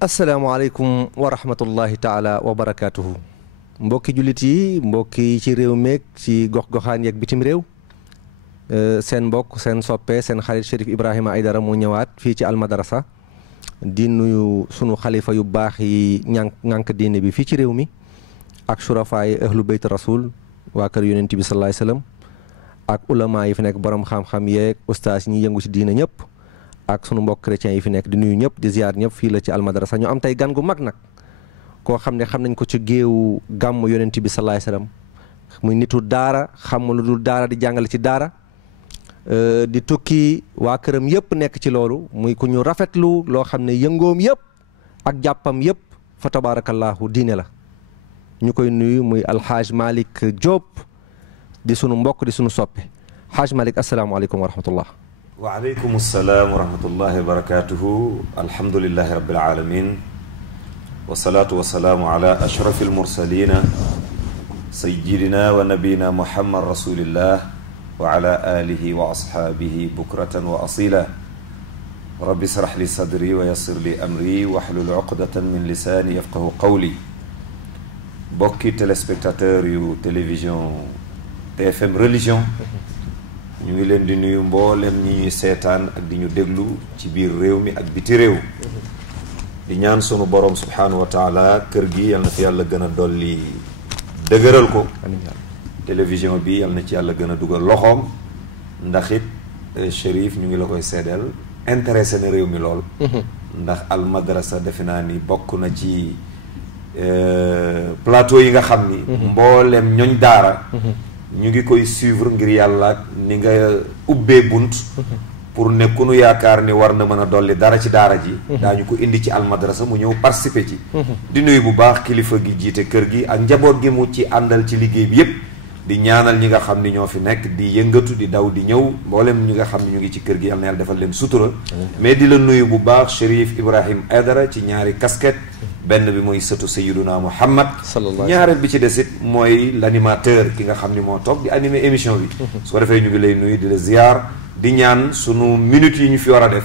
asalaamaaleykum wa rahmatullahi taala wa barakaatuhu mbokki jullit yi mbokki ci réew meeg ci gox-goxaan yeeg bitim réew seen mbokk seen soppe seen xarit Cherif Ibrahima Aidara mu ñëwaat fii ci almadrasa di nuyu sunu xalifa yu baax yi ñànk diine bi fii ci réew mi ak surafaay ahlu bayt rasul waa kër yonent bi sallallahu alayhi wasallam ak ulama yi fi nekk borom xam-xam yeeg ustaas ñi yëngu ci diine ñëpp ak sunu mbokk chrétiens yi fi nekk di nuyu ñëpp di ziar ñëpp fii la ci almadrasa ñu am tey gan gu mag nag koo xam ne xam nañ ko ci géewu gàmm yonent bi sallallahu alayhi wasallam muy nitu daara xam lu dul daara di jàngale ci daara di tukki waa këram yëpp nekk ci loolu muy ku ñu rafetlu loo xam ne yëngoom yëpp ak jàppam yëpp fa tabarakallahu diine la ñu koy nuyu muy alxaaj Malick Diop di sunu mbokk di sunu soppe xaaj Malick asalaamaaleykum wa rahmatullah waaleykum salaam wa rahmatullahi wa barakatuhu alhamdulilahi rabbil alamin wasalaatu wasalaamu ala ashrafi almursalina sayyidina wa nabiyina muhammad rasulillah wa ala alihi wa ashaabihi bukratan wa asila rabbi srah li sadri wa yassir li amri wahlul uqdatan min lisaani yafqahu qawli bokki téléspectateur yu télévision TFM religion ñu ngi leen di nuyu mboolem ñi ñuy seetaan ak di ñu déglu ci biir réew mi ak biti réew di ñaan sunu borom subhaanahu wa taala kër gi yal na fi yàlla gën a dolli dëgëral ko télévision bi yal na ci yàlla gën a dugal loxoom ndax it Cherif ñu ngi la koy seedeel intéressé na réew mi lool ndax al madrasa defe naa ni bokk na ci plateau yi nga xam ni mboolem ñoñ daara ñu ngi koy suivre ngir yàlla ni nga ubbee bunt pour ne ku nu yaakaar ni war na mën a dolli dara ci daara ji daañu ko indi ci almadrasa mu ñëw participer ci di nuyu bu baax kilifa gi jiite kër gi ak njaboot gi mu ci àndal ci liggéey bi yépp di ñaanal ñi nga xam ni ñoo fi nekk di yëngatu di daw di ñëw mboolem ñi nga xam ni ñu ngi ci kër gi yal na yàlla defal leen sutura mais di la nuyu bu baax Cherif Ibrahim Aidara ci ñaari casquette benn bi mooy sëtu Sayyiduna Muhammad ñaareel bi ci desit mooy l'animateur ki nga xam ni moo toog di animer émission bi su ko defee ñu ngi lay nuyu di la ziar di ñaan sunu minutes yi ñu fi war a def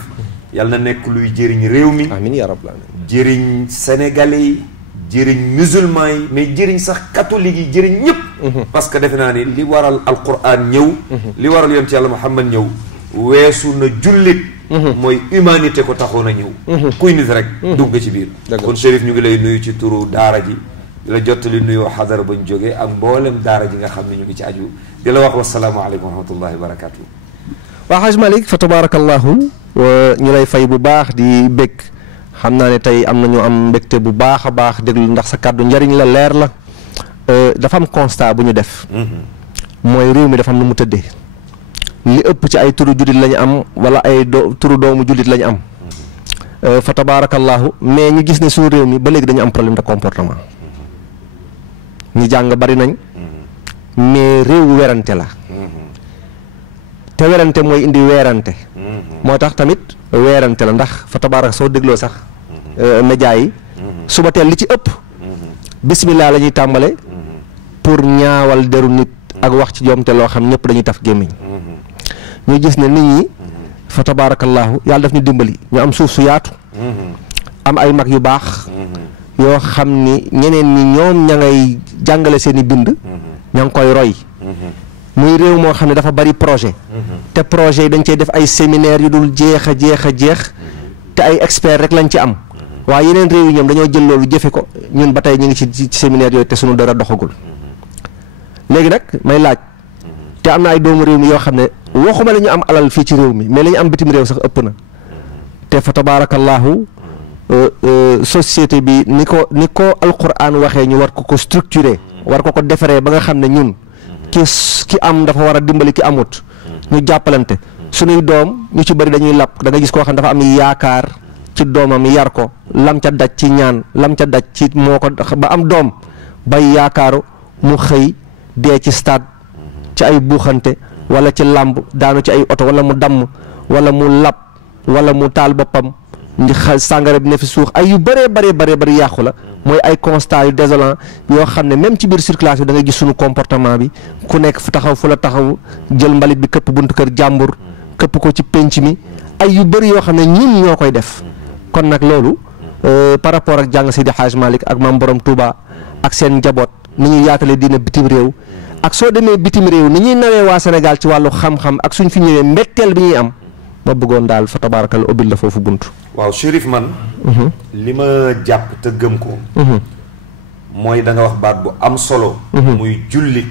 yàlla na nekk luy jëriñ réew mi amiin yaa rabbal aalamiin jëriñ sénégalais yi jëriñ musulman yi mais jëriñ sax catholique yi jëriñ ñëpp parce que defe naa ni li waral alquran ñëw li waral yonent yàlla Muhammad ñëw weesu na jullit mooy humanité ko taxoon a ñëw kuy nit rek dugg nga ci biir kon Cherif ñu ngi lay nuyu ci turu daara ji di la jottali nuyoo xadara bañ jógee ak mboolem daara ji nga xam ne ñu ngi ci aju di la wax wasalaamaaleykum wa rahmatullahi wa barakatuh waa Haj Malick fa tabarakallahu ñu lay fay bu baax di bég xam naa ne tey am nañu am mbégte bu baax a baax déglu ndax sa kàddu njariñ la leer la dafa am constat bu ñu def mooy réew mi dafa am nu mu tëddee li ëpp ci ay turu jullit la ñu am wala ay turu doomu jullit la ñu am fa tabarakallahu mais ñu gis ne suñu réew mi ba léegi dañu am problème de comportement ñi jàng bari nañ mais réewu werante la te werante mooy indi weerante moo tax tamit weerante la ndax fa tabarak soo dégloo sax média yi suba teel li ci ëpp bismillah la ñuy tàmbale pour ñaawal deru nit ak wax ci jomte loo xam ñëpp dañuy taf gémmiñ ñu gis ne nit ñi fa tabarakallahu yàlla daf ñu dimbali ñu am suuf su yaatu am ay mag yu baax yoo xam ni ñeneen ñi ñoom ña ngay jàngale seen i bind ña ngi koy roy muy réew moo xam ne dafa bari projet te projet yi dañ cey def ay séminaire yu dul jeex a jeex te ay expert rek lañ ci am waaye yeneen réew yi ñoom dañoo jël loolu jëfe ko ñun ba tey ñu ngi ci séminaire yooyu te suñu dara doxagul léegi nag may laaj te am na ay doomu réew mi yoo xam ne waxuma la ñu am alal fii ci réew mi mais la ñu am bitim réew sax ëpp na te fa tabarakallahu société bi ni ko alquran waxee ñu war ko structuré war ko defaree ba nga xam ne ñun ki am dafa war a dimbali ki amut ñu jàppalante suñuy doom ñu ci bëri dañuy làpp da nga gis koo xam dafa am yaakaar ci doomam yar ko lam ca daj ci ñaan lam ca daj ci moo ko ba am doom bay yaakaaru mu xëy dee ci stade ci ay buuxante wala ci làmb daanu ci ay oto wala mu damm wala mu lab wala mu taal boppam sàngara bi ne fi suux ay yu bëree yàqu la mooy ay constat yu désolant yoo xam ne même ci biir circulation da ngay gis suñu comportement bi ku nekk fu taxaw fu la taxaw jël mbalit bi këpp buntu kër jàmbur këpp ko ci penc mi ay yu bëri yoo xam ne ñun ñoo koy def kon nag loolu par rapport ak jàng Seydi Hadj Malick ak maam Borom Touba ak seen njaboot ni ñuy yaatale diina bitim réew ak soo demee bitim réew ni ñuy nawee waa Sénégal ci wàllu xam-xam ak suñ fi ñëwee mbetteel bi ñuy am ma bëggoon daal fa tabaarakal ubbil la foofu buntu. waaw Chérif man. li ma jàpp te gëm ko. mooy da nga wax baat bu am solo. muy jullit.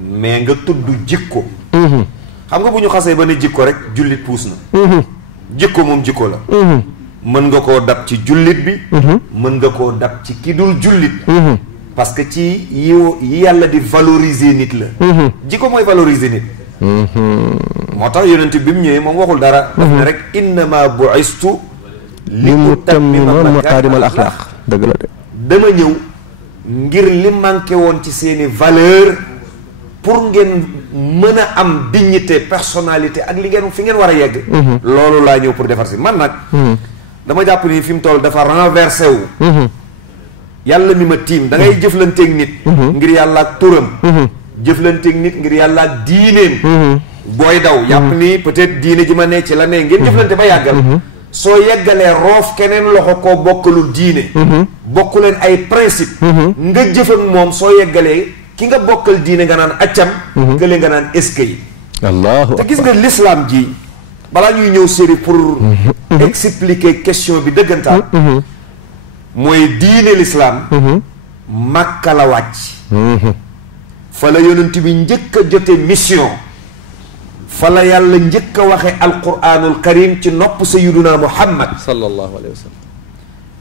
mais nga tudd jikko. xam nga bu ñu xasee ba ne jikko rek jullit puus na. jikko moom jikko la. mën nga koo dab ci jullit bi. mën nga koo dab ci ki dul jullit. parce que ci yi yàlla di valoriser nit la. jikko mooy valoriser nit. moo tax yonent bi mu ñëwee moom waxul dara. daf ne rek innama bu'istu li utammima makaarimal axlaaq dëgg la de. dama ñëw ngir li manqué woon ci seeni valeur pour ngeen mën a am dignité personnalité ak li ngeen fi ngeen war a yegg. loolu laa ñëw pour defar si man nag. dama jàpp ni fi mu toll dafa renversé wu. yàlla mi ma tiim da ngay jëflanteeg nit. ngir yàlla ak turam. jëflanteeg nit ngir yàlla ak diineem. booy daw yàpp ni peut-être diine ji ma ne ci la ne ngeen jëflante ba yàggal. soo yeggalee roof keneen loxo koo bokkalul diine. bokku leen ay principe. nga jëf ak moom soo yeggalee ki nga bokkal diine nga naan accam. kële nga naan est-ce yi. Allahu te gis nga l'islam ji balaa ñuy ñëw série pour expliquer question bi dëggantaan. mooy diine l'islam. Makka la wàcc. fa la yonent bi njëkk a jote mission. fa la yàlla njëkk a waxe alquranul karim ci nopp sayyiduna Muhammad sallallahu alayhi wa sallam.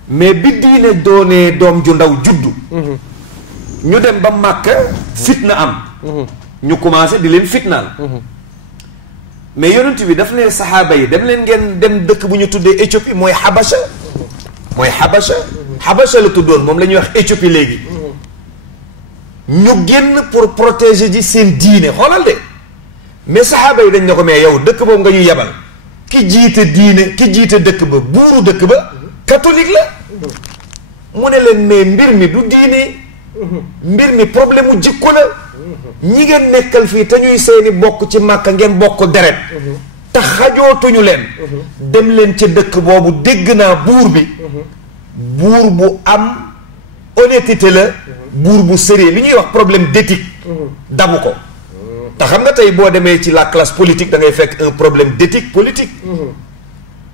mais bi diine doonee doom ju ndaw juddu. ñu dem ba Makka fitna am. ñu commencé di leen fitnaal. mais yonent bi daf leen saxaaba yi dem leen ngeen dem dëkk bu ñu tuddee Éthiopie mooy Habasha. mooy Habasha. Habasha la tuddoon moom la ñuy wax Éthiopie léegi. ñu génn pour protéger ji seen diine xoolal de. mais saxaaba yi dañ ne ko mais yow dëkk boobu nga ñu yebal. ki jiite diine ki jiite dëkk ba buuru dëkk ba catholique la. mu ne leen mais mbir mi du diine. mbir mi problème mu jikko la. ñi ngeen nekkal fii te ñuy seeni bokk ci Màkka ngeen bokk deret. te xajootuñu leen. dem leen ca dëkk boobu dégg naa buur bi. buur bu am honnêteté la. buur bu sérieux li ñuy wax problème d'éthique. dabu ko. te xam nga tey boo demee ci la classe politique da ngay fekk un problème d'éthique politique.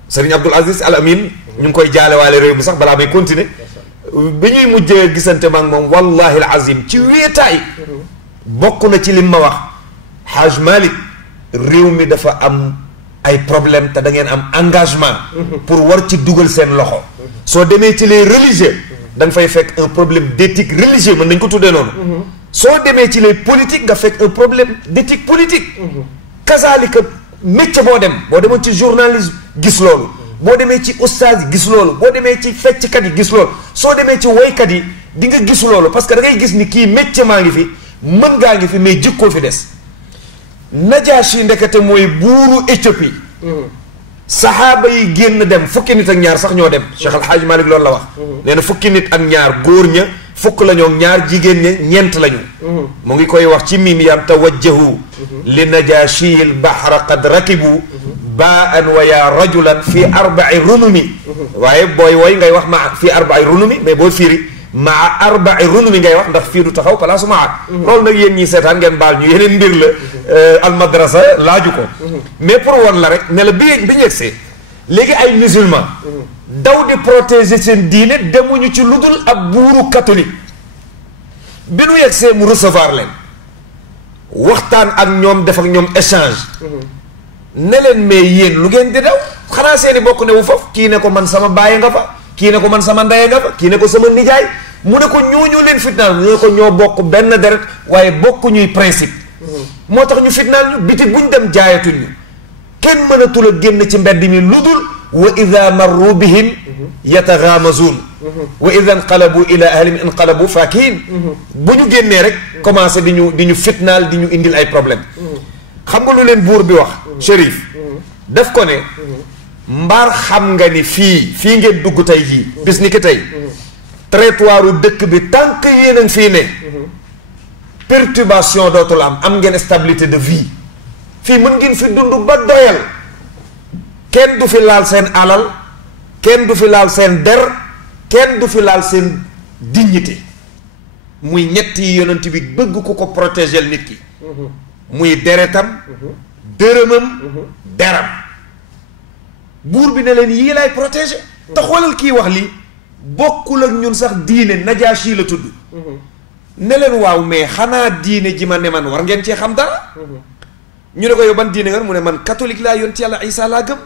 Serigne Abdoul Aziz Al Amin ñu ngi koy jaalewaale réew mi sax balaa may continuer. bi ñuy mujjee gisante ma ak moom wallahi al azim ci wéetaay. bokk na ci lim ma wax. Haj Malick réew mi dafa am ay problème te da ngeen am engagement. pour war ci dugal seen loxo. soo demee ci les religieux. da nga fay fekk un problème d'éthique religieux mën nañ ko tuddee noonu. soo demee ci les politiques nga fekk un problème d'éthique politique. kazaalika métier boo demoon ci journalisme gis loolu. boo demee ci ustaas yi gis loolu boo demee ci fecckat yi gis loolu soo demee ci woykat yi di nga gis loolu parce que da ngay gis ni kii métier maa ngi fi mën ngaa ngi fi mais jikkoo fi des. Najaashi ndekete mooy buuru Éthiopie. saxaaba yi génn dem fukki nit ak ñaar sax ñoo dem Cheikh Al Hadj Malick loolu la wax. nee na fukki nit ak ñaar góor ña fukk la ñoo ñaar jigéen ña ñeent lañu. mu ngi koy wax ci miim yaam tawajjahu li Najaashi al bahra qad rakibu baan wa yaa rajulan fii arbai runumi. waaye booy woy ngay wax ma fii arbai runumi mais boo fiiri maa arbai runumi ngay wax ndax fii du taxaw palaasu maa. loolu nag yéen ñii seetaan ngeen baal ñu yeneen mbir la almadrasa laaju ko. mais pour won la rek ne la bi ñu yegsee léegi ay musulman daw di protéger seen diine demuñu ci lu dul ab buuru catholique. bi nu yegsee mu recevoir leen waxtaan ak ñoom def ak ñoom échange. ne leen mais yéen lu ngeen di daw xanaa seeni bokk ne wu foofu kii ne ko man sama baay nga fa kii ne ko man sama ndey nga fa kii ne ko sama nijaay mu ne ko ñooñu leen fitnaal ñu ne ko ñoo bokk benn deret waaye bokk ñuy principe. moo tax ñu fitnaal ñu bitig buñ dem jaayatuñ ñu kenn mënatul a génn ci mbedd mi lu dul wa ida marru bihim yataghamazuun wa ida inqalabu ila ahlihim inqalabu fakihin bu ñu génnee rek commencé di ñu fitnaal di ñu indil ay problème xam nga lu leen buur bi wax Chérif daf ko ne mbaar xam nga ni fii ngeen dugg tey jii bis ni ki tey trottoiru dëkk bi tant que yéen a ngi fii ne perturbation dootul am ngeen stabilité de vie fii mën ngeen fi dund ba doyal kenn du fi laal seen alal kenn du fi laal seen der kenn du fi laal seen dignité muy ñett yi yonent bi bëgg ku ko protéger nit ki muy deretam dërëmam deram buur bi ne leen yii lay protéger te xoolal kii wax lii bokkul ak ñun sax diine Najaashi la tudd ne leen waaw mais xanaa diine ji ma ne man war ngeen cee xam dara ñu ne ko yow ban diine nga mu ne man catholique laa yonent yàlla Isa laa gëm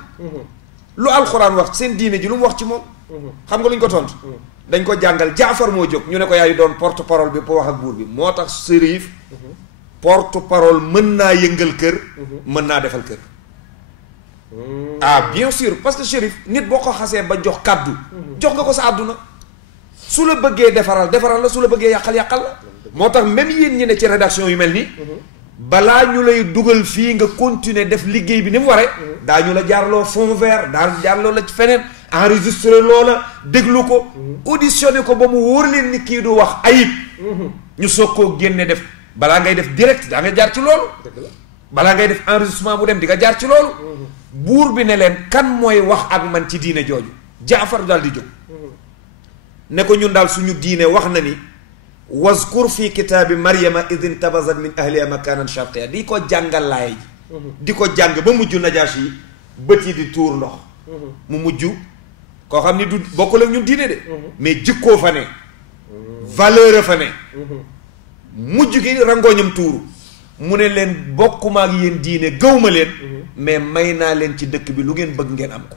lu alxuraan wax seen diine ji lu mu wax ci moom xam nga lu ñu ko tontu dañ ko jàngal Jaafar moo jóg ñu ne ko yaay doon porte parole bi pour wax ak buur bi moo tax sërif porte parole mën naa yëngal kër mën naa defal kër ah bien sûr parce que shérif nit boo ko xasee ba jox kàddu jox nga ko sa àdduna su la bëggee defaral la su la bëggee yàqal la moo tax même yéen ñi ne ci rédaction yu mel nii balaa ñu lay dugal fii nga continuer def liggéey bi ni mu waree daañu la jaarloo fond vert daa jaarloo la ci feneen enregistré loola déglu ko auditionné ko ba mu wóor leen ni kii du wax ayib ñu soog koo génne def balaa ngay def direct daa nga jaar ci loolu balaa ngay def enregistrement bu dem di nga jaar ci loolu buur bi ne leen kan mooy wax ak man ci diine jooju Jaafar daal di jóg ne ko ñun daal suñu diine wax na ni wazkur fi kitaabi maryama idin tabazat min ahliha makanan sharqiya di ko jàngal laay ji di ko jàng ba mujj Najaashi yi bët yi di tuur ndox mu mujj koo xam ni du bokkul ak ñun diine de mais jikkoo fa ne valeur fa ne mujj gi rangooñam tuuru mu ne leen bokkuma ak yéen diine gëwma leen mais may naa leen ci dëkk bi lu ngeen bëgg ngeen am ko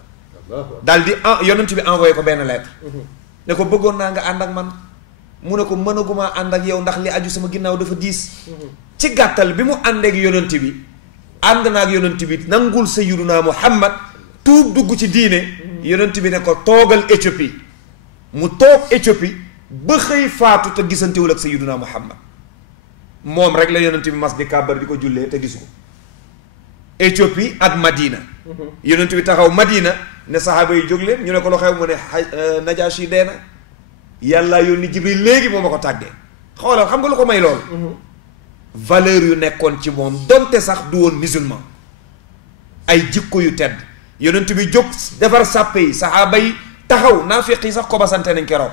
daal di yonent bi envoyé ko benn lettre ne ko bëggoon naa nga ànd ak man mu ne ko mënagumaa ànd ak yow ndax li aju sama ginnaaw dafa diis ci gàttal bi mu ànd ak yonent bi ànd naa ak yonent bi nangul sayyiduna Muhammad tuub dugg ci diine yonent bi ne ko toogal Éthiopie mu toog Éthiopie ba xëy faatu te gisantewul ak sayyiduna Muhammad moom rek la yonent bi mas di kàbbar di ko jullee te gisu ko Éthiopie ak Madina yonent bi taxaw Madina ne saxaaba yi jóg leen ñu ne ko lu xew mu ne Najaashi dee na yàlla yónni Jibril léegi moo ma ko tàggee xoolal xam nga lu ko may loolu valeur yu nekkoon ci moom donte sax du woon musulman ay jikko yu tedd yonent bi jóg defar sàppe yi saxaaba yi taxaw naafiq yi sax ko ba sante nañ keroog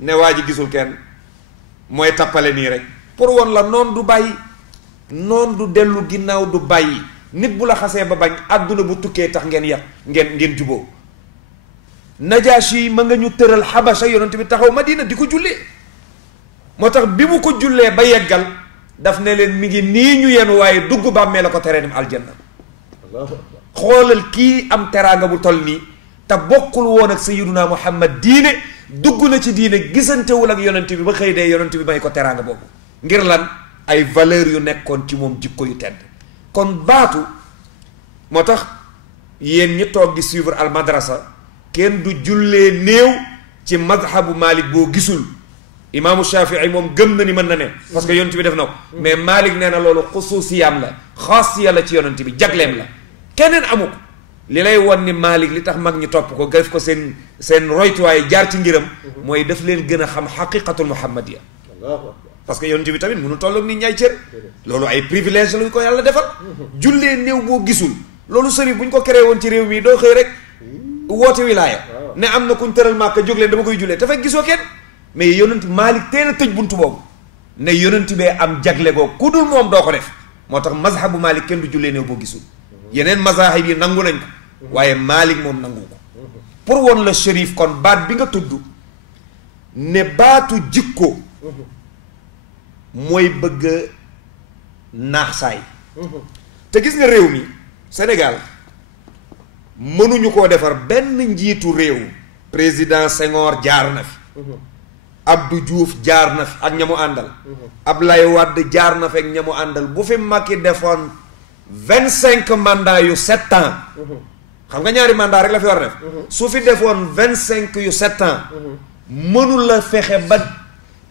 ne waa ji gisul kenn mooy tappale nii rek pour woon la noon du bàyyi noon du dellu ginnaaw du bàyyi nit bu la xasee ba bañ àdduna bu tukkee tax ngeen yàq ngeen juboo Najaashi ma nga ñu tëral xabasa yonent bi taxaw Madina di ko jullee moo tax bi mu ko jullee ba yeggal daf ne leen mi ngi nii ñu yenu waaye dugg bàmmee la ko teree dem aljanna xoolal kii am teraanga bu toll nii te bokkul woon ak sayyiduna Muhammad diine dugg na ci diine gisantewul ak yonent bi ba xëy dee yonent bi may ko teraanga boobu ngir lan ay valeur yu nekkoon ci moom jikko yu tedd kon baatu moo tax yéen ñi toog di suivre al madrasa kenn du jullee néew ci madhabu Malik boo gisul imaamu Shafii moom gëm na ni mën na ne parce que yonent bi def na ko mais Malik nee na loolu xusuusiyaam la xaasiya la ci yonent bi jagleem la keneen amu ko li lay won ni Malik li tax mag ñi topp ko def ko seen roytuwaay jaar ci ngiram mooy daf leen gën a xam xaqiqatul muhammadiya parce que yonent bi tamit mënu tolloog nit ñay cër loolu ay privilège lañu ko yàlla defal jullee néew boo gisul loolu sëriñ bu ñu ko créé woon ci réew mi doo xëy rek woote wilaaya ne am na kuñ tëral Màkka jóg leen dama koy jullee te fekk gisoo kenn mais yonent Malik teel a tëj buntu boobu ne yonent bee am jagle goo ku dul moom doo ko def moo tax mazhabu Malik kenn du jullee néew boo gisul yeneen mazahib yi nangu nañ ko waaye Malik moom nangu ko pour woon la shérif kon baat bi nga tudd ne baatu jikko mooy bëgg naax saay te gis nga réew mi Sénégal mënuñu koo defar benn njiitu réew président Senghor jaar na fi Abdou Diouf jaar na fi ak ñamu àndal Ablaye Wade jaar na fi ak ñamu àndal bu fi Macky defoon 25 mandats yu 7 ans xam nga ñaari mandat rek la fi war a def su fi defoon 25 yu 7 ans mënu la fexe ba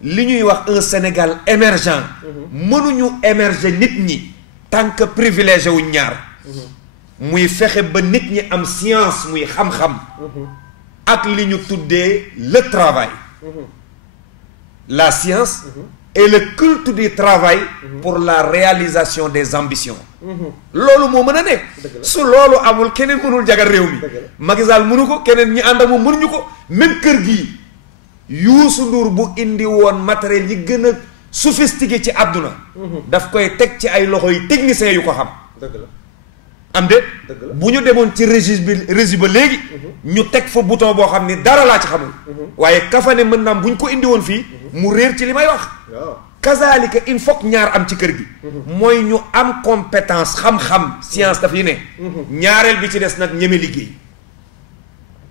li ñuy wax un Sénégal émergent mënuñu émerger nit ñi tant que privilégié wuñ ñaar muy fexe ba nit ñi am science muy xam-xam ak li ñu tuddee le travail la science et le culte du travail pour la réalisation des ambitions loolu moo mën a nekk su loolu amul keneen mënul jagal réew mi Macky Sall mënu ko keneen ñi ànd ak moom mënuñu ko même kër gii Youssou Ndour bu indi woon matériel yi gën a sophistiqué ci àdduna daf koy teg ci ay loxo yi techniciens yu ko xam am de bu ñu demoon ci régie ba léegi ñu teg fa bouton boo xam ni dara laa ci xamul waaye kafane mën naam bu ñu ko indi woon fii mu réer ci li may wax kazalika il faut que ñaar am ci kër gi mooy ñu am compétence xam-xam science daf yi ne ñaareel bi ci des nag ñeme liggéey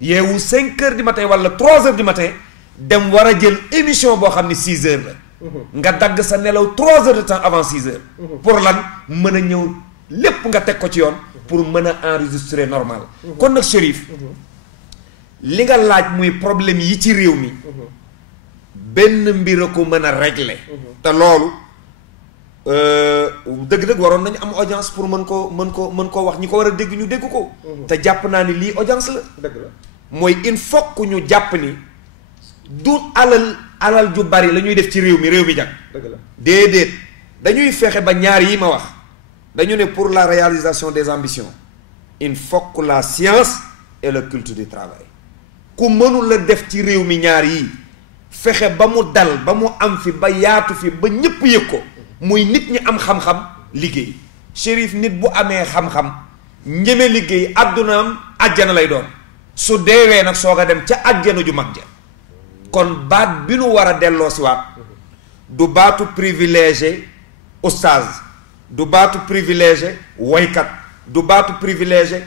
yeewu 5 heures du matin wala 3 heures du matin dem war a jël émission boo xam ne 6 heures la nga dagg sa nelaw 3 heures de temps avant 6 heures pour lan mën a ñëw lépp nga teg ko ci yoon pour mën a enregistrer normal kon nag Chérif li nga laaj muy problème yi ci réew mi benn mbir a ko mën a régler te loolu dëgg-dëgg waroon nañu am audience pour mën koo wax ñi ko war a dégg ñu dégg ko te jàpp naa ni lii audience la dëgg la mooy il faut que ñu jàpp ni du alal ju bari la ñuy def ci réew mi jag dëgg la déedéet dañuy fexe ba ñaar yi ma wax dañu ne pour la réalisation des ambitions il faut que la science et le culte du travail ku mënul la def ci réew mi ñaar yi fexe ba mu dal ba mu am fi ba yaatu fi ba ñëpp yëg ko muy nit ñi am xam-xam liggéey Chérif nit bu amee xam-xam ñeme liggéey àddunaam àjjana lay doon su deewee nag soog a dem ca àjjana ju mag ja kon baat bi nu war a delloo si waat du baatu privilégié oustaz du baatu privilégié woykat du baatu privilégié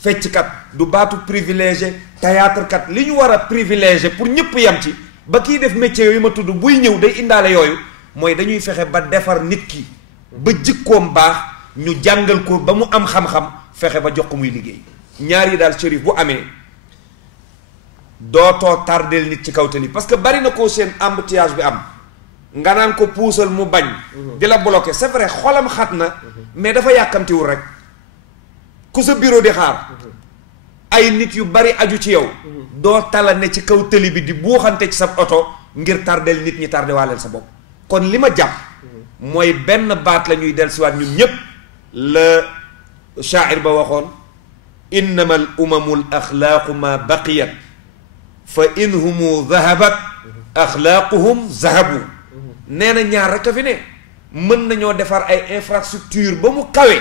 fecckat du baatu privilégié théâtre kat li ñu war a privilégié pour ñëpp yam ci ba kii def métier yooyu ma tudd buy ñëw day indaale yooyu mooy dañuy fexe ba defar nit ki ba jikkoom baax ñu jàngal ko ba mu am xam-xam fexe ba jox ko muy liggéey ñaar yi daal Chérif bu amee dootoo tardel nit ci kaw tali parce que bari na koo seen embouteillage bi am nga naan ko puusal mu bañ di la bloqué c'est vrai xolam xat na mais dafa yàkkamtiwul rek ku sa bureau di xaar ay nit yu bari aju ci yow doo tala ne ci kaw tëli bi di buuxante ci sa oto ngir tardel nit ñi tardé waaleel sa bopp kon li ma jàpp mooy benn baat la ñuy dellusiwaat ñun ñépp la shaa'ir ba waxoon innama al umamu l axlaaqu ma baqiyat fa in humu zahabat axlaaquhum zahabu nee na ñaar rek a fi ne mën nañoo defar ay infrastructure ba mu kawe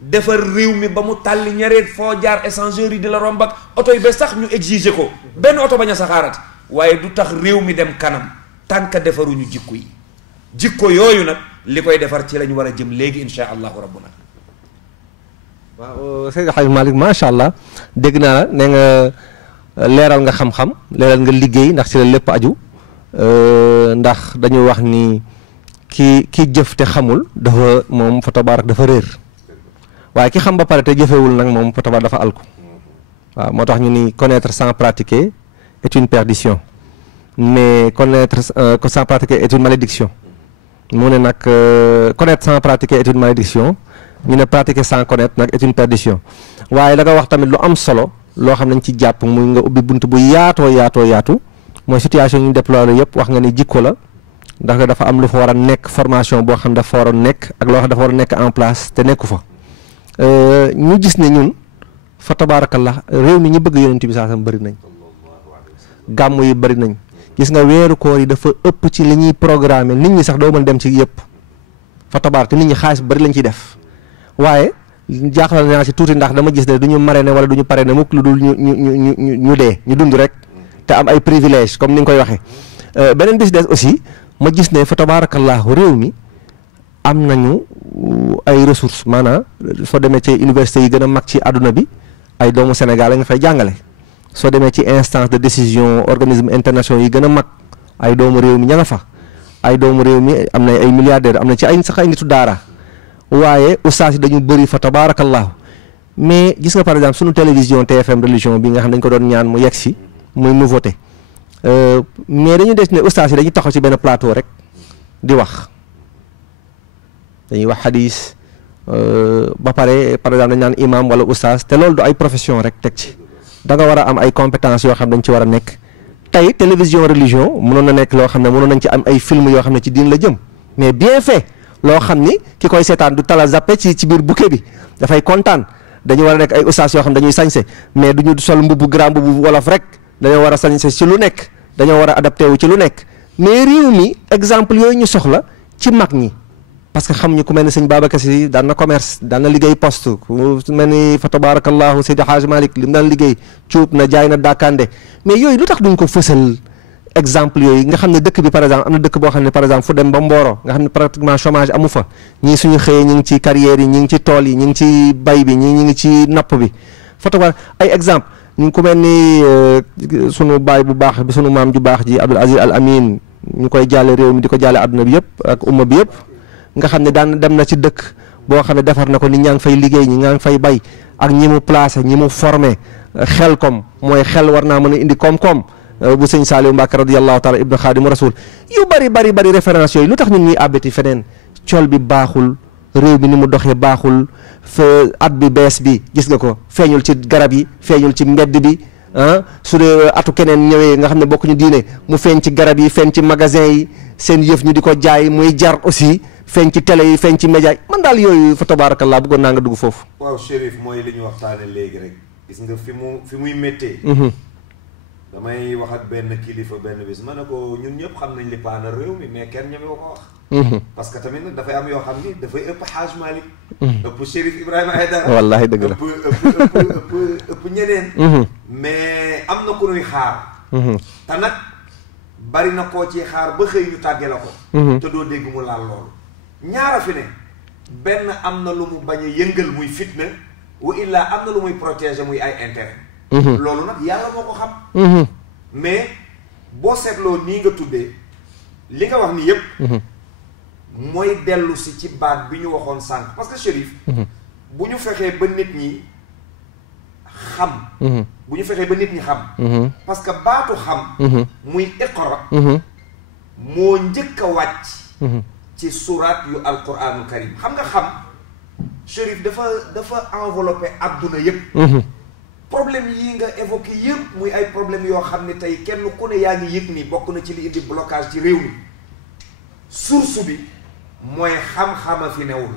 defar réew mi ba mu tàlli ñareet foo jaar échangeurs yi di la romb ak oto yi ba sax ñu exiger ko benn oto bañ a saxaarati waaye du tax réew mi dem kanam tant que defaruñu jikko yi jikko yooyu nag li koy defar ci lañu war a jëm léegi insha allahu rabbuna waaw Seydi Hadji Malick macha allah dégg naa la ne nga leeral nga xam-xam leeral nga liggéey ndax ci la lépp aju ndax dañu wax ni ki jëf te xamul dafa moom fa tabaarak dafa réer waaye ki xam ba pare te jëfewul nag moom fa tabaarak dafa alku waaw moo tax ñu ni connaître sans pratiquer est une perdition mais connaître sans pratiquer est une malédiction mu ne nag connaître sans pratiquer est une malédiction ñu ne pratiquer sans connaître nag est une perdition waaye da nga wax tamit lu am solo loo xam nañ ci jàpp muy nga ubbi bunt bu yaatu mooy situation ñu déployé yëpp wax nga ni jikko la ndax dafa am lu fa war a nekk formation boo xam dafa war a nekk ak loo xam dafa war a nekk en place te nekku fa ñu gis ne ñun fa tabaarakallah réew mi ñu bëgg yonent bi saasam bëri nañ gàmm yi bëri nañ gis nga weeru koor yi dafa ëpp ci li ñuy programmer nit ñi sax doo mën dem ci yëpp fa tabaar te nit ñi xaalis bëri lañ ciy def waaye jaaxal naa ci tuuti ndax dama gis ne du ñu marrainer wala du ñu parrainer mukk lu dul ñu dee ñu dund rek te am ay privilèges comme ni nga koy waxee beneen bis des aussi ma gis ne fa tabaarakallaahu réew mi am nañu ay ressources maanaam soo demee ci université yi gën a mag ci àdduna bi ay doomu Sénégal la nga fay jàngale soo demee ci instance de décision organisme internationaux yi gën a mag ay doomu réew mi ña nga fa ay doomu réew mi am na ay milliardaires am na ci ay sax ay nitu daara waaye ustaas yi dañu bëri fa tabaarakallaahu mais gis nga par exemple sunu télévision TFM religion bi nga xam dañ ko doon ñaan mu yegg si muy nouveauté mais dañu des ne ustaas yi dañuy taxaw ci benn plateau rek di wax dañuy wax xadis ba pare par exemple dañ naan imam wala oustaz te loolu du ay profession rek teg ci da nga war a am ay compétences yoo xam dañ ci war a nekk tey télévision religion mënoon na nekk loo xam ne mënoon nañ ci am ay film yoo xam ne ci diin la jëm mais bien fait loo xam ni ki koy seetaan du tala zappe ci biir bouquet bi dafay kontaan dañu war a nekk ay oustaz yoo xam dañuy sañse mais du ñu sol mbubbu grand mbubbu wolof rek dañoo war a sañse ci lu nekk dañoo war a adapté wu ci lu nekk mais réew mi exemple yooyu ñu soxla ci mag ñi parce que xam ñu ku mel ni sëñ Babacar Sy daan na commerce daan na liggéey poste ku mel ni fa tabarakallahu Seydi Hadj Malick li mu daan liggéey cuub na jaay na daakande mais yooyu lu tax duñ ko fësal exemple yooyu nga xam ne dëkk bi par exemple am na dëkk boo xam ne par exemple fu dem ba Mboro nga xam ne pratiquement chômage amu fa ñii suñu xëyee ñi ngi ci carrière yi ñi ngi ci tool yi ñi ngi ci bay bi ñi ngi ci napp bi fa tabar ay exemple ñu ku mel ni sunu baay bu baax bi sunu maam ju baax ji Abdoul Aziz Al Amin ñu koy jaale réew mi di ko jaale àdduna bi yëpp ak umma bi yëpp nga xam ne daan dem na ci dëkk boo xam ne defar na ko nit ñaa ngi fay liggéey ñi ñaa ngi fay bay ak ñi mu placé ñi mu formé xel kom mooy xel war naa mën a indi koom-koom bu sëñ Saliou Mbacke radiyallahu taala ibnu xaadimu rasul yu bari référence yooyu lu tax ñun ñuy àbbati feneen col bi baaxul réew bi ni mu doxee baaxul at bi bees bi gis nga ko feeñul ci garab yi feeñul ci mbedd bi su dee atu keneen ñëwee nga xam ne bokkuñu diine mu feeñ ci garab yi feeñ ci magasin yi seen yëf ñu di ko jaay muy jar aussi feeñ ci télé yi feeñ ci média yi man daal yooyu fa tabarakallah bëggoon naa nga dugg foofu. waaw Chérif mooy li ñu waxtaane léegi rek gis nga fi muy méttee. damay wax ak benn kilifa benn bis ma ne ko ñun ñëpp xam nañ li paana réew mi mais kenn ñeme ko wax. parce que tamit nag dafay am yoo xam ni dafay ëpp Hadj Malick. ëpp Chérif Ibrahima Aïdara. wallaahi dëgg la ëpp ñeneen. mais am na ku nuy xaar. te nag bari na koo ci xaar ba xëy ñu tàgge la ko. te doo dégg mu laal loolu. ñaara fi ne benn am na lu mu bañ a yëngal muy fitna wa illaa am na lu muy protéger muy ay intérêt. loolu nag yàlla moo ko xam. mais boo seetloo nii nga tuddee li nga wax ni yépp mooy dellu si ci baat bi ñu waxoon sànq parce que Chérif bu ñu fexee ba nit ñi xam bu ñu fexee ba nit ñi xam parce que baatu xam muy iqra moo njëkk a wàcc ci surat yu alquranul karim xam nga xam Chérif dafa enveloppé adduna yépp problème yi nga évoqué yëpp muy ay problème yoo xam ne tey kenn ku ne yaa ngi yëg ni bokk na ci li indi blocage ci réew mi source bi mooy xam-xama fi newul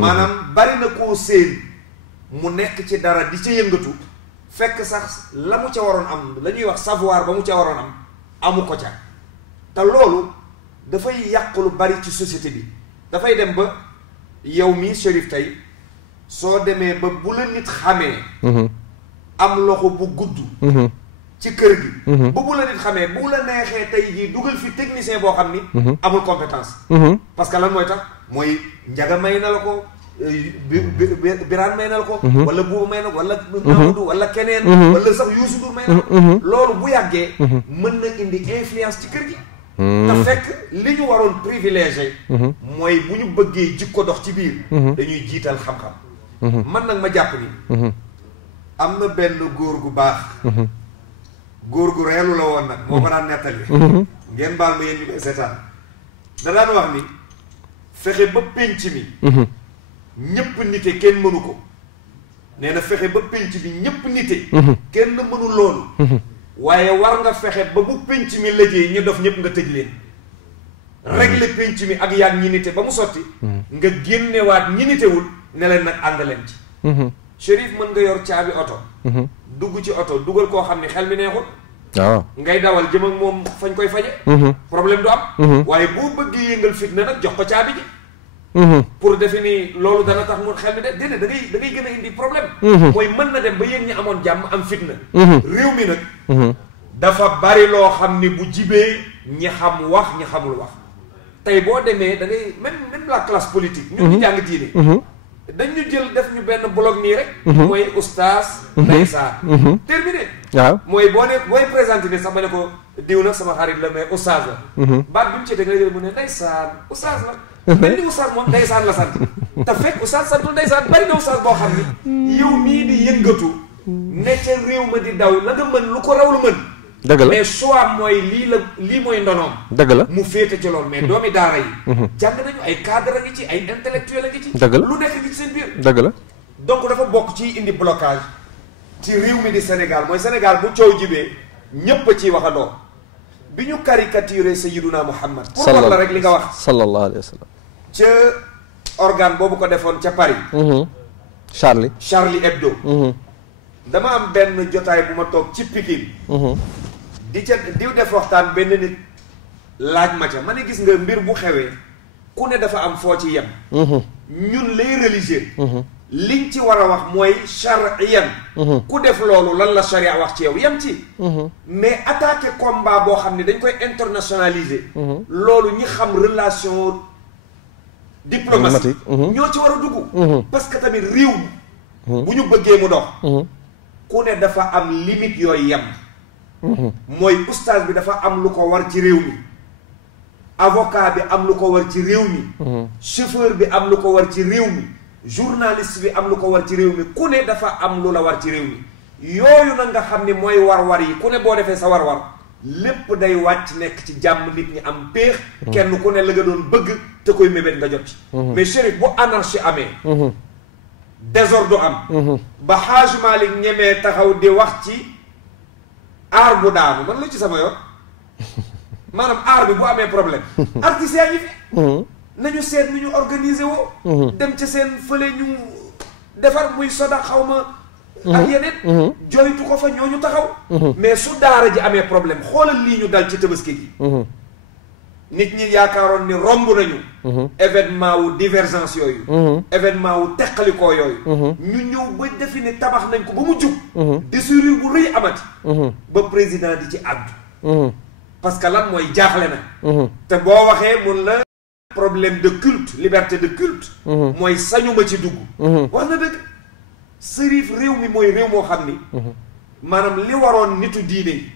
maanaam bari na koo séen mu nekk ci dara di ca yëngatu fekk sax la mu ca waroon am la ñuy wax savoir ba mu ca waroon am amu ko ca te loolu dafay yàq lu bari ci société bi dafay dem ba yow mii Chérif tey soo demee ba bu la nit xamee am loxo bu gudd ci kër gi bu la nit xamee bu la neexee tey jii dugal fi technicien boo xam ni amul compétence parce que lan mooy tax mooy njaga may na la ko biraan may na la ko wala buuba may na ko wala Mamadou wala keneen wala sax Youssou Ndour may na ko loolu bu yàggee mën na indi influence ci kër gi te fekk li ñu waroon privilégié mooy bu ñu bëggee jikko dox ci biir dañuy jiital xam-xam man nag ma jàpp ni am na benn góor gu baax góor gu reelu la woon nag moo ko daan nettali ngeen baal ma yéen ñu koy seetaan da daan wax ni fexe ba pénc mi ñëpp nite kenn mënu ko nee na fexe ba pénc bi ñëpp nite kenn mënu loolu waaye war nga fexe ba bu pénc mi lëjee ñu dof ñëpp nga tëj leen régler pénc mi ak yaag ñi nite ba mu sotti nga génnewaat ñi nitewul ne leen nag ànd leen ci Chérif mën nga yor caabi oto dugg ci oto dugal koo xam ne xel mi neexul waaw ngay dawal jëm ak moom fañ koy faje problème du am waaye boo bëggee yëngal fitna nag jox ko caabi ji pour defe ni loolu dana tax mu xel mi de déedéet da ngay gën a indi problème mooy mën na dem ba yéen ñi amoon jàmm am fitna réew mi nag dafa bari loo xam ni bu jibee ñi xam wax ñi xamul wax tey boo demee da ngay même la classe politique ñun ñu jàng diine dañ ñu jël def ñu benn blog nii rek mooy oustaz ndeysaan terminé waaw mooy booy présenté ni sax ma ne ko diw nag sama xarit la mais oustaz la baat bi mu ci teg nga jël mu ne ndeysaan oustaz la mel ni oustaz moom ndeysaan la sant te fekk oustaz santul ndeysaan bari na oustaz boo xam ni yow mii di yëngatu ne ca réew ma di daw la nga mën lu ko raw lu mën dëgg la mais choix mooy lii mooy ndonoom. dëgg la mu féete ci loolu mais doomi daara yi. jàng nañu ay cadre a ngi ci ay intellectuel a ngi ci. dëgg la lu nekk ngi ci seen biir. dëgg la donc dafa bokk ci indi blocage ci réew mi di Sénégal mooy Sénégal bu coow jibee ñépp a ciy waxandoo bi ñu caricaturé Sayyiduna Muhammad pour wax la rek li nga wax sallallahu alayhi wa sallam ca organe boobu ko defoon ca Paris Charlie Hebdo dama am benn jotaay bu ma toog ci Pikine di def waxtaan benn nit laaj ma ca ma ne gis nga mbir bu xewee ku ne dafa am foo ci yem ñun les religieux liñ ci war a wax mooy chariyan ku def loolu lan la charia wax ci yow yem ci mais attaquer combat boo xam ne dañ koy internationaliser loolu ñi xam relation diplomatique ñoo ci war a dugg parce que tamit réew bu ñu bëggee mu dox ku ne dafa am limite yooyu yem mooy oustaz bi dafa am lu ko war ci réew mi avocat bi am lu ko war ci réew mi chauffeur bi am lu ko war ci réew mi journaliste bi am lu ko war ci réew mi ku ne dafa am lu la war ci réew mi yooyu nag nga xam ni mooy war-war yi ku ne boo defee sa war-war lépp day wàcc nekk ci jàmm nit ñi am péex kenn ku ne la nga doon bëgg te koy mébét nga jot ci mais Chérif bu anarchie amee désordre am ba Hadj Malick ñemee taxaw di wax ci aar bu daanu man lu ci sama yoon maanaam aar bi bu amee problème artistes yaa ngi fi nañu seet nu ñu organiser woo dem ca seen fële ñu defar muy soda xaw ma ak yeneen joytu ko fa ñooñu taxaw mais su daara ji amee problème xoolal lii ñu dal ci tabaski gi nit ñi yaakaaroon ni romb nañu événement wu divergence yooyu événement wu teqalikoo yooyu ñu ñëw ba defi ni tabax nañ ko ba mu jub déchirure bu rëy amati ba président di ci àddu parce que lan mooy jaaxle na te boo waxee mun la problème de culte liberté de culte mooy sañuma ci dugg wax na dëgg sërif réew mi mooy réew moo xam ni maanaam li waroon nitu diine yi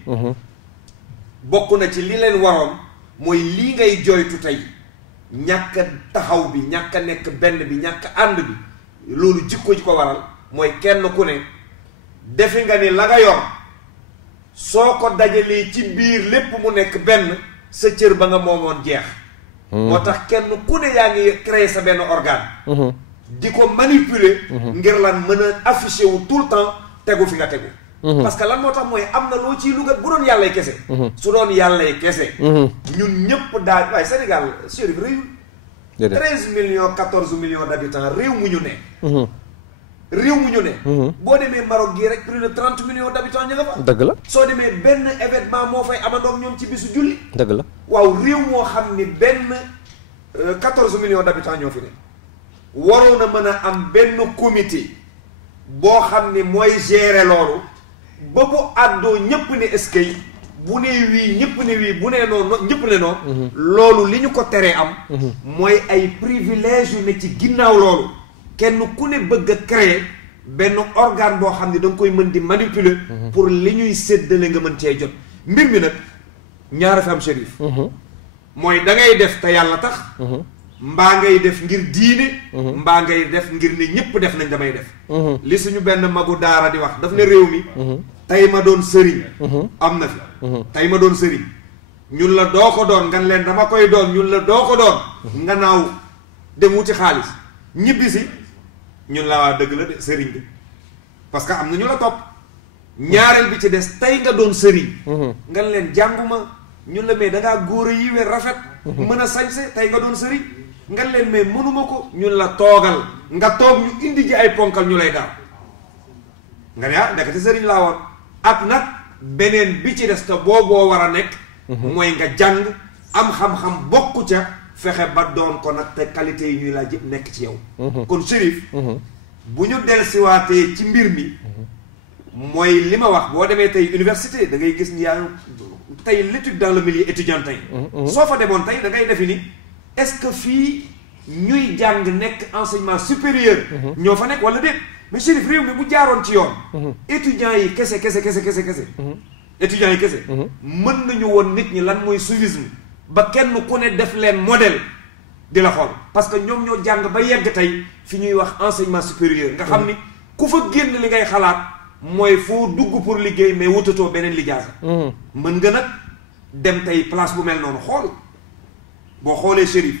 bokk na ci li leen waroon mooy lii ngay jooytu tey ñàkk taxaw bi ñàkk a nekk benn bi ñàkk ànd bi loolu jikko ji ko waral mooy kenn ku ne defi nga ni la nga yor soo ko dajalee ci biir lépp mu nekk benn sa cër ba nga moomoon jeex moo tax kenn ku ne yaa ngi créer sa benn organe di ko manipuler ngir lan mën a afficher wu tout le temps tegu fi nga tegu parce que lan moo tax mooy am na loo ciy lugat bu doon yàllay kese su doon yàllay kese ñun ñëpp daal waaye Sénégal Chérif réew 13 millions 14 millions d'habitants réew mu ñu ne réew mu ñu ne boo demee Maroc gii rek plus de 30 millions d'habitants ña nga fa dëgg la soo demee benn événement moo fay amandoog ñoom ci bisu julli dëgg la waaw réew moo xam ni benn 14 millions d'habitants ñoo fi ne waroon a mën a am benn comité boo xam ni mooy gérer loolu ba bu àddoo ñëpp ne eskay bu nee wii ñëpp ne wii bu nee noonu ñëpp ne noonu loolu li ñu ko teree am mooy ay privilèges yu ne ci ginnaaw loolu kenn ku ne bëgg a créer benn organe boo xam ne da nga koy mën di manipuler pour li ñuy séddale nga mën cee jot mbir mi nag ñaara fi am Chérif mooy da ngay def te yàlla tax mbaa ngay def ngir diine mbaa ngay def ngir ne ñëpp def nañ damay def li suñu benn magu daara di wax daf ne réew mi tey ma doon sëriñ am na fi tey ma doon sëriñ ñun la doo ko doon nga leen dama koy doon ñun la doo ko doon nga naaw dem wuti xaalis ñibbi si ñun la waa dëgg la de sëriñ bi parce que am na ñu la topp ñaareel bi ci des tey nga doon sëriñ nga leen jànguma ñun la mais dangaa góor a yiwee rafet mën a sañse tey nga doon sëriñ nga leen mais mënuma ko ñun la toogal nga toog ñu indi ji ay ponkal ñu lay daal nga ne ah ndekete sëriñ laa woon ak nag beneen bi ci des te booboo war a nekk mooy nga jàng am xam-xam bokku ca fexe ba doon ko nag te qualité yi ñuy laaj yëpp nekk ci yow kon Chérif bu ñu dellusiwaatee ci mbir mi mooy li ma wax boo demee tey université da ngay gis ni yaa tey l'étude dans le milieu étudiant tey soo fa demoon tey da ngay defi ni est-ce que fii ñuy jàng nekk enseignement supérieur ñoo fa nekk wala déet mais Chérif réew mi bu jaaroon ci yoon étudiants yi kese étudiants yi kese mën nañu woon nit ñi lan mooy soufisme ba kenn ku ne def leen modèle di la xool parce que ñoom ñoo jàng ba yegg tey fi ñuy wax enseignement supérieur nga xam ni ku fa génn li ngay xalaat mooy foo dugg pour liggéey mais wutatoo beneen lijaasa mën nga nag dem tey place bu mel noonu xool boo xoolee Chérif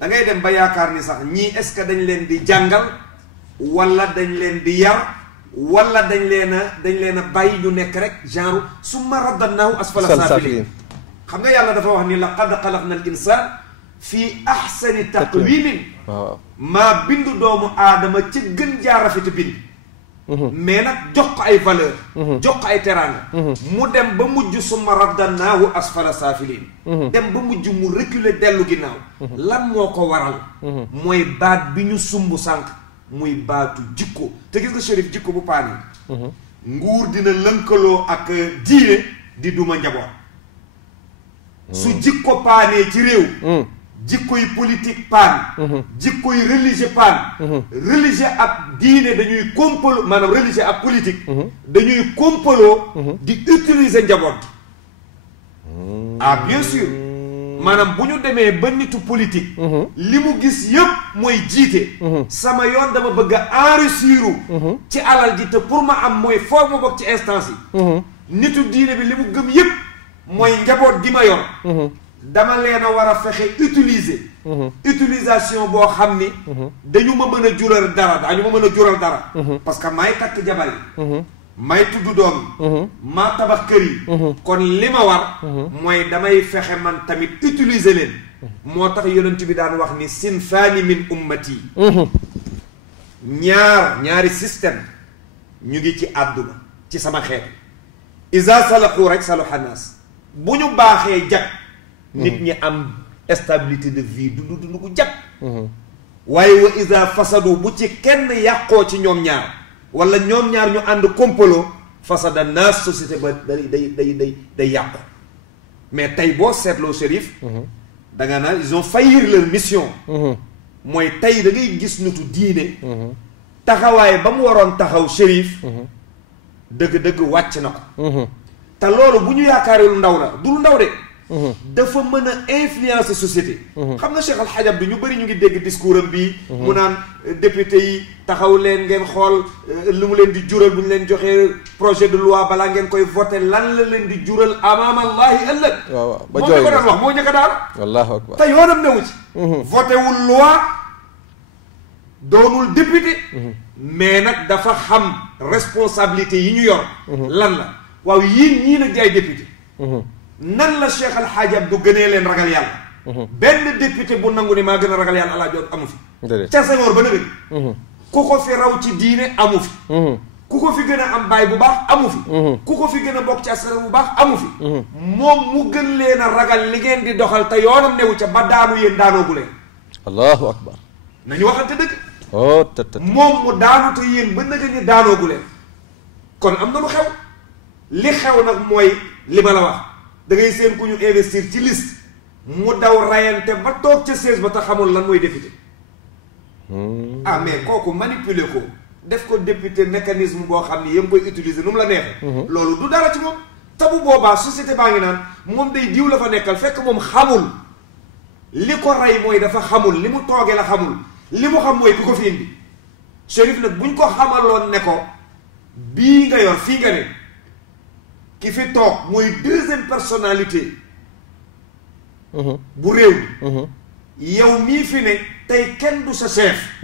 da ngay dem ba yaakaar ni sax ñii est-ce que dañ leen di jàngal wala dañ leen di yar wala dañ leen a bàyyi ñu nekk rek genre summa radadnaahu asfala saafiliin xam nga yàlla dafa wax ni laqad xalaqna al insaan fii ahsani taqwimin maa bindu doomu aadama ci gën jaar rafet bind mais nag jox ko ay valeur jox ko ay teraanga mu dem ba mujj summa radadnaahu asfala saafiliin dem ba mujj mu reculer dellu ginnaaw lan moo ko waral mooy baat bi ñu sumb sànq muy baatu jikko te gis nga Chérif jikko bu paan yi nguur dina lënkaloo ak diine di duma njaboot su jikko paanee ci réew jikko yi politique paan jikko yi religieux paan religieux ak diine dañuy kompaloo maanaam religieux ak politique dañuy kompaloo di utiliser njaboot ah bien sûr maanaam bu ñu demee ba nitu politique li mu gis yëpp mooy jiite sama yoon dama bëgg a enrichiru ci alal ji te pour ma am mooy foo ma bokk ci instance yi nitu diine bi li mu gëm yëpp mooy njaboot gi ma yor dama leen a war a fexe utiliser utilisation boo xam ni dañu ma mën a jural dara parce que maay takk jabar yi may tudd doom maa tabax kër yi kon li ma war mooy damay fexe man tamit utiliser leen moo tax yonent bi daan wax ni sinfaani min ummati ñaari système ñu ngi ci àdduna ci sama xeet isa salaxu rek salaxa naas bu ñu baaxee jag nit ñi am stabilité de vie dund gu jag waaye wa isa fasadu bu ci kenn yàqoo ci ñoom ñaar wala ñoom ñaar ñu ànd kompaloo fasada naas société ba day yàqu mais tey boo seetloo Chérif da nga naan ils ont failli leur mission mooy tey da ngay gis nitu diine taxawaay ba mu waroon taxaw Chérif dëgg-dëgg wàcc na ko te loolu bu ñu yaakaaree lu ndaw la du lu ndaw de dafa mën a influencer société xam nga Cheikh Al Hadj Abdou ñu bëri ñu ngi dégg discours am bii mu naan député yi taxaw leen ngeen xool lu mu leen di jural bu ñu leen joxee projet de loi balaa ngeen koy voté lan la leen di jural amaam allahi ëllëg waaw ba moo jooy ñu ko doon wax moo ñëkk daal allahu akbar te yoonam newu ci voté wul loi doonul député mais nag dafa xam responsabilité yi ñu yor lan la waaw yéen ñii nag di ay député nan la Cheikh Al Hadj Abdou gënee leen ragal yàlla benn député bu nangu ni maa gën a ragal yàlla alaa jot amu fi ca Senghor ba nëgëni ku ko fi raw ci diine amu fi ku ko fi gën a am baay bu baax amu fi ku ko fi gën a bokk ci askan bu baax amu fi moom mu gën leen a ragal li ngeen di doxal te yoonam newu ca ba daanu yéen daanoogu leen allahu akbar nañu waxante dëgg oh tët moom mu daanu te yéen ba nëgëni daanoogu leen kon am na lu xew li xew nag mooy li ma la wax da ngay seen ku ñu investir ci liste mu daw rayante ba toog ca siège ba te xamul lan mooy député ah mais kooku manipuler ko def ko député mécanisme boo xam ni yéen koy utiliser nu mu la neexee loolu du dara ci moom te bu boobaa société baa ngi naan moom day diw la fa nekkal fekk moom xamul li ko rey mooy dafa xamul li mu toogee la xamul li mu xam mooy ku ko fi indi Chérif nag buñ ko xamaloon ne ko bii nga yor fii nga ne ki fi toog mooy deuxième personnalité bu réew mi yow mii fi ne tey kenn du sa chef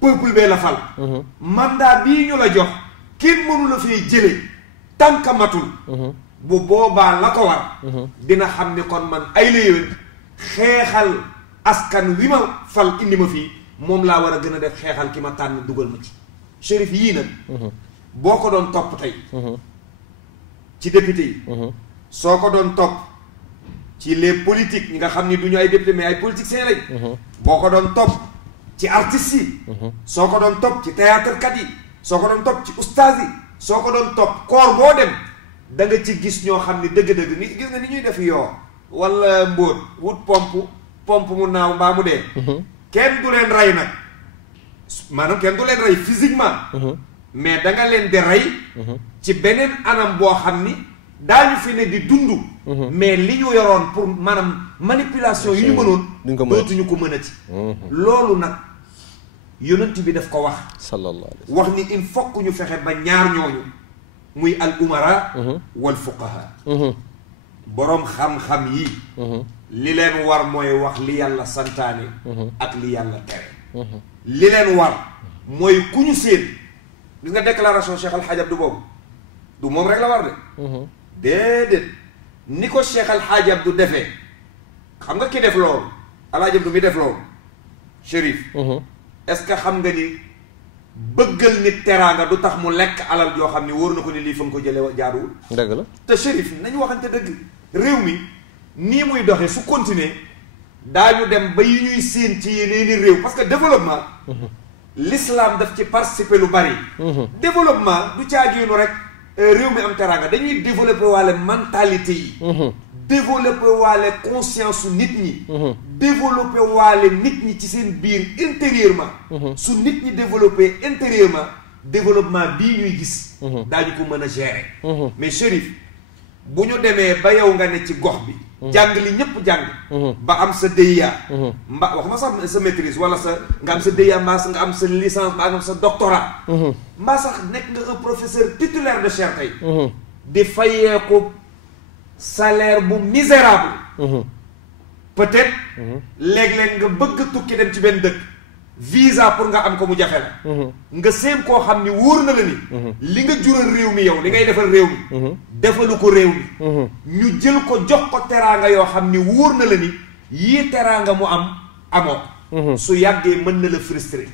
peuple bee la fal mandat bii ñu la jox kenn mënu la fiy jële tànka matul bu boobaa la ko war dina xam ni kon man ay la yéwén xeexal askan wi ma fal indi ma fii moom laa war a gën a def xeexal ki ma tànn dugal ma ci Chérif yii nag boo ko doon topp tey ci député yi soo ko doon topp ci les politiques ñi nga xam ni du ñu ay député mais ay politiciens lañ boo ko doon topp ci artistes yi soo ko doon topp ci théâtre kat yi soo ko doon topp ci oustaz yi soo ko doon topp koor boo dem da nga ci gis ñoo xam ni dëgg-dëgg ni gis nga ni ñuy def yoo wala mbóot wut pompe mu naaw mbaa mu dee kenn du leen rey nag maanaam kenn du leen rey physiquement mais da nga leen di rey ci beneen anam boo xam ni daañu fi ne di dund mais li ñu yoroon pour maanaam manipulation yi ñu mënoon dootuñu ko mën a ci loolu nag yonent bi daf ko wax sallallahu alayhi wax ni il faut que ñu fexe ba ñaar ñooñu muy al umara wal fuqaha boroom xam-xam yi li leen war mooy wax li yàlla santaane ak li yàlla tere li leen war mooy ku ñu séen gis nga déclaration Cheikh Al Hadj Abdou boobu du moom rek la war de déedéet ni ko Cheikh Al Hadj Abdou defee xam nga ki def loolu Al Hadj Abdou mi def loolu Chérif est-ce que xam nga ni bëggal nit teraanga du tax mu lekk alal joo xam ni wóor na ko ni lii fa nga ko jëlee jaaduwul dëgg la te Chérif nañu waxante dëgg réew mi nii muy doxee su continuer daañu dem ba yi ñuy séen ci yeneeni réew parce que développement l'islam daf ci participer lu bari développement du caagiinu rek réew mi am teraanga dañuy développer waale mentalité yi développer waale conscience su nit ñi développer waale nit ñi ci seen biir intérieurement su nit ñi développer intérieurement développement bii ñuy gis daañu ko mën a gérer mais Chérif bu ñu demee ba yow nga ne ci gox bi jàng li ñëpp jàng ba am sa DEA mba wax ma sax sa maîtrise wala sa nga am sa DEA mbaa nga am sa licence mbaa nga am sa doctorat mbaa sax nekk nga un professeur titulaire de chaire tey di fayee ko salaire bu misérable peut-être léeg-léeg nga bëgg a tukki dem ci benn dëkk visa pour nga am ko mu jafe la nga seen koo xam ni wóor na la ni li nga jural réew mi yow li ngay defal réew mi defalu ko réew mi ñu jël ko jox ko teraanga yoo xam ni wóor na la ni yii teraanga mu am amoo su yàggee mën na la frustré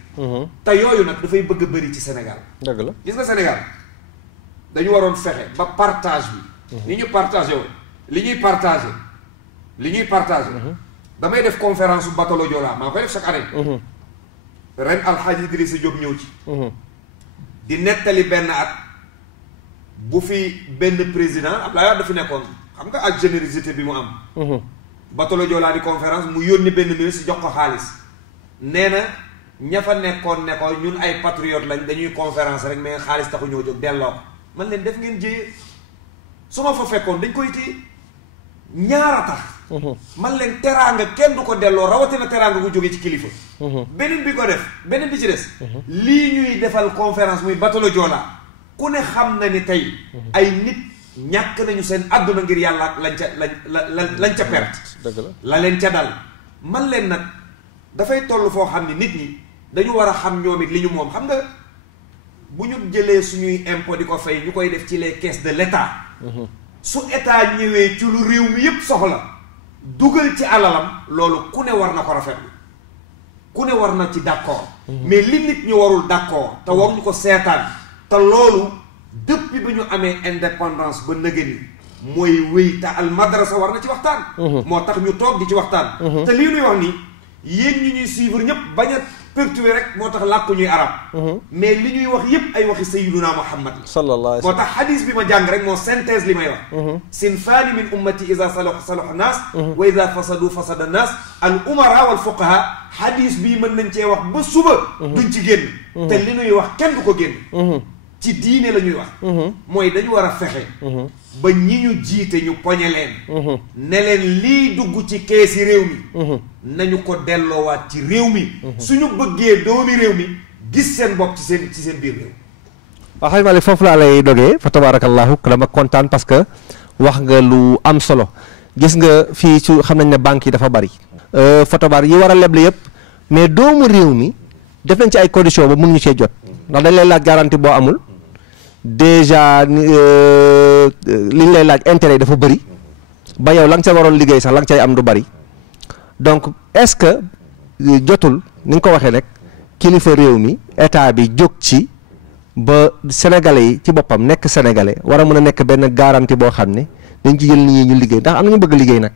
te yooyu nag dafay bëgg a bëri ci Sénégal dëgg la gis nga Sénégal dañu waroon fexe ba partage bi ni ñu partagé woon li ñuy partagé damay def conférence bu Batolo Joola maa koy def chaque année ren Alxaaji Idrissa Diop ñëw ci di nettali benn at bu fi benn président Abdoulaye Wade dafa nekkoon xam nga ak générosité bi mu am Batolo Joola di conférence mu yónni benn ministre jox ko xaalis nee na ña fa nekkoon ne ko ñun ay patriote lañ dañuy conférence rek mais xaalis taxu ñoo jóg delloo ko man leen def ngeen jéyee su ma fa fekkoon dañ koy téye ñaara tax man leen teraanga kenn du ko delloo rawatina teraanga gu jóge ci kilifa beneen bi ko def beneen bi ci des lii ñuy defal conférence muy Batolo Joola ku ne xam na ni tey ay nit ñàkk nañu seen àdduna ngir yàlla lañ ca perte dëgg la leen ca dal man leen nag dafay toll foo xam ni nit ñi dañu war a xam ñoom it li ñu moom xam nga bu ñu jëlee suñuy impôt di ko fay ñu koy def ci les caisses de l'État su état ñëwee ci lu réew mi yépp soxla dugal ci alalam loolu ku ne war na ko rafetlu ku ne war na ci d'accord mais li nit ñi warul d'accord te waruñu ko seetaan te loolu depuis bi ñu amee indépendance ba nëgëni mooy wéy te al madrasa war na ci waxtaan moo tax ñu toog di ci waxtaan te lii nuy wax nii yéen ñi ñuy suivre ñëpp bañ a perturbé rek moo tax làkku ñuy arab mais li ñuy wax yépp ay waxi sayyiduna Muhammad sallallahu alayhi wa sallam moo tax xadis bi ma jàng rek moo synthèse li may wax sinfaani min ummati ida salaha naas wa ida fasadu fasada naas al umara wal fuqaha xadis bii mën nañ cee wax ba suba duñ ci génn te li ñuy wax kenn du ko génn ci diine la ñuy wax mooy dañu war a fexe ba ñi ñu jiite ñu poñe leen ne leen lii dugg ci keesi réew mi nañu ko delloowaat ci réew mi suñu bëggee doomi réew mi gis seen bopp ci seen biir réew. waaw xaj Malick foofu laa lay dogee fa tabarakallahu dama kontaan parce que wax nga lu am solo gis nga fii su xam nañ ne banques yi dafa bari fa tabar yi war a leble yëpp mais doomu réew mi def nañ ci ay conditions ba mënuñu cee jot ndax dañ lay laaj garantie boo amul déjà liñ lay laaj intérêt yi dafa bëri ba yow la nga ca waroon liggéey sax la nga cay am du bëri donc est-ce que jotul ni nga ko waxee rek kilifa réew mi état bi jóg ci ba sénégalais yi ci boppam nekk sénégalais war a mën a nekk benn garantie boo xam ne dañ ci jël nit ñi ñu liggéey ndax am na ñu bëgg liggéey nag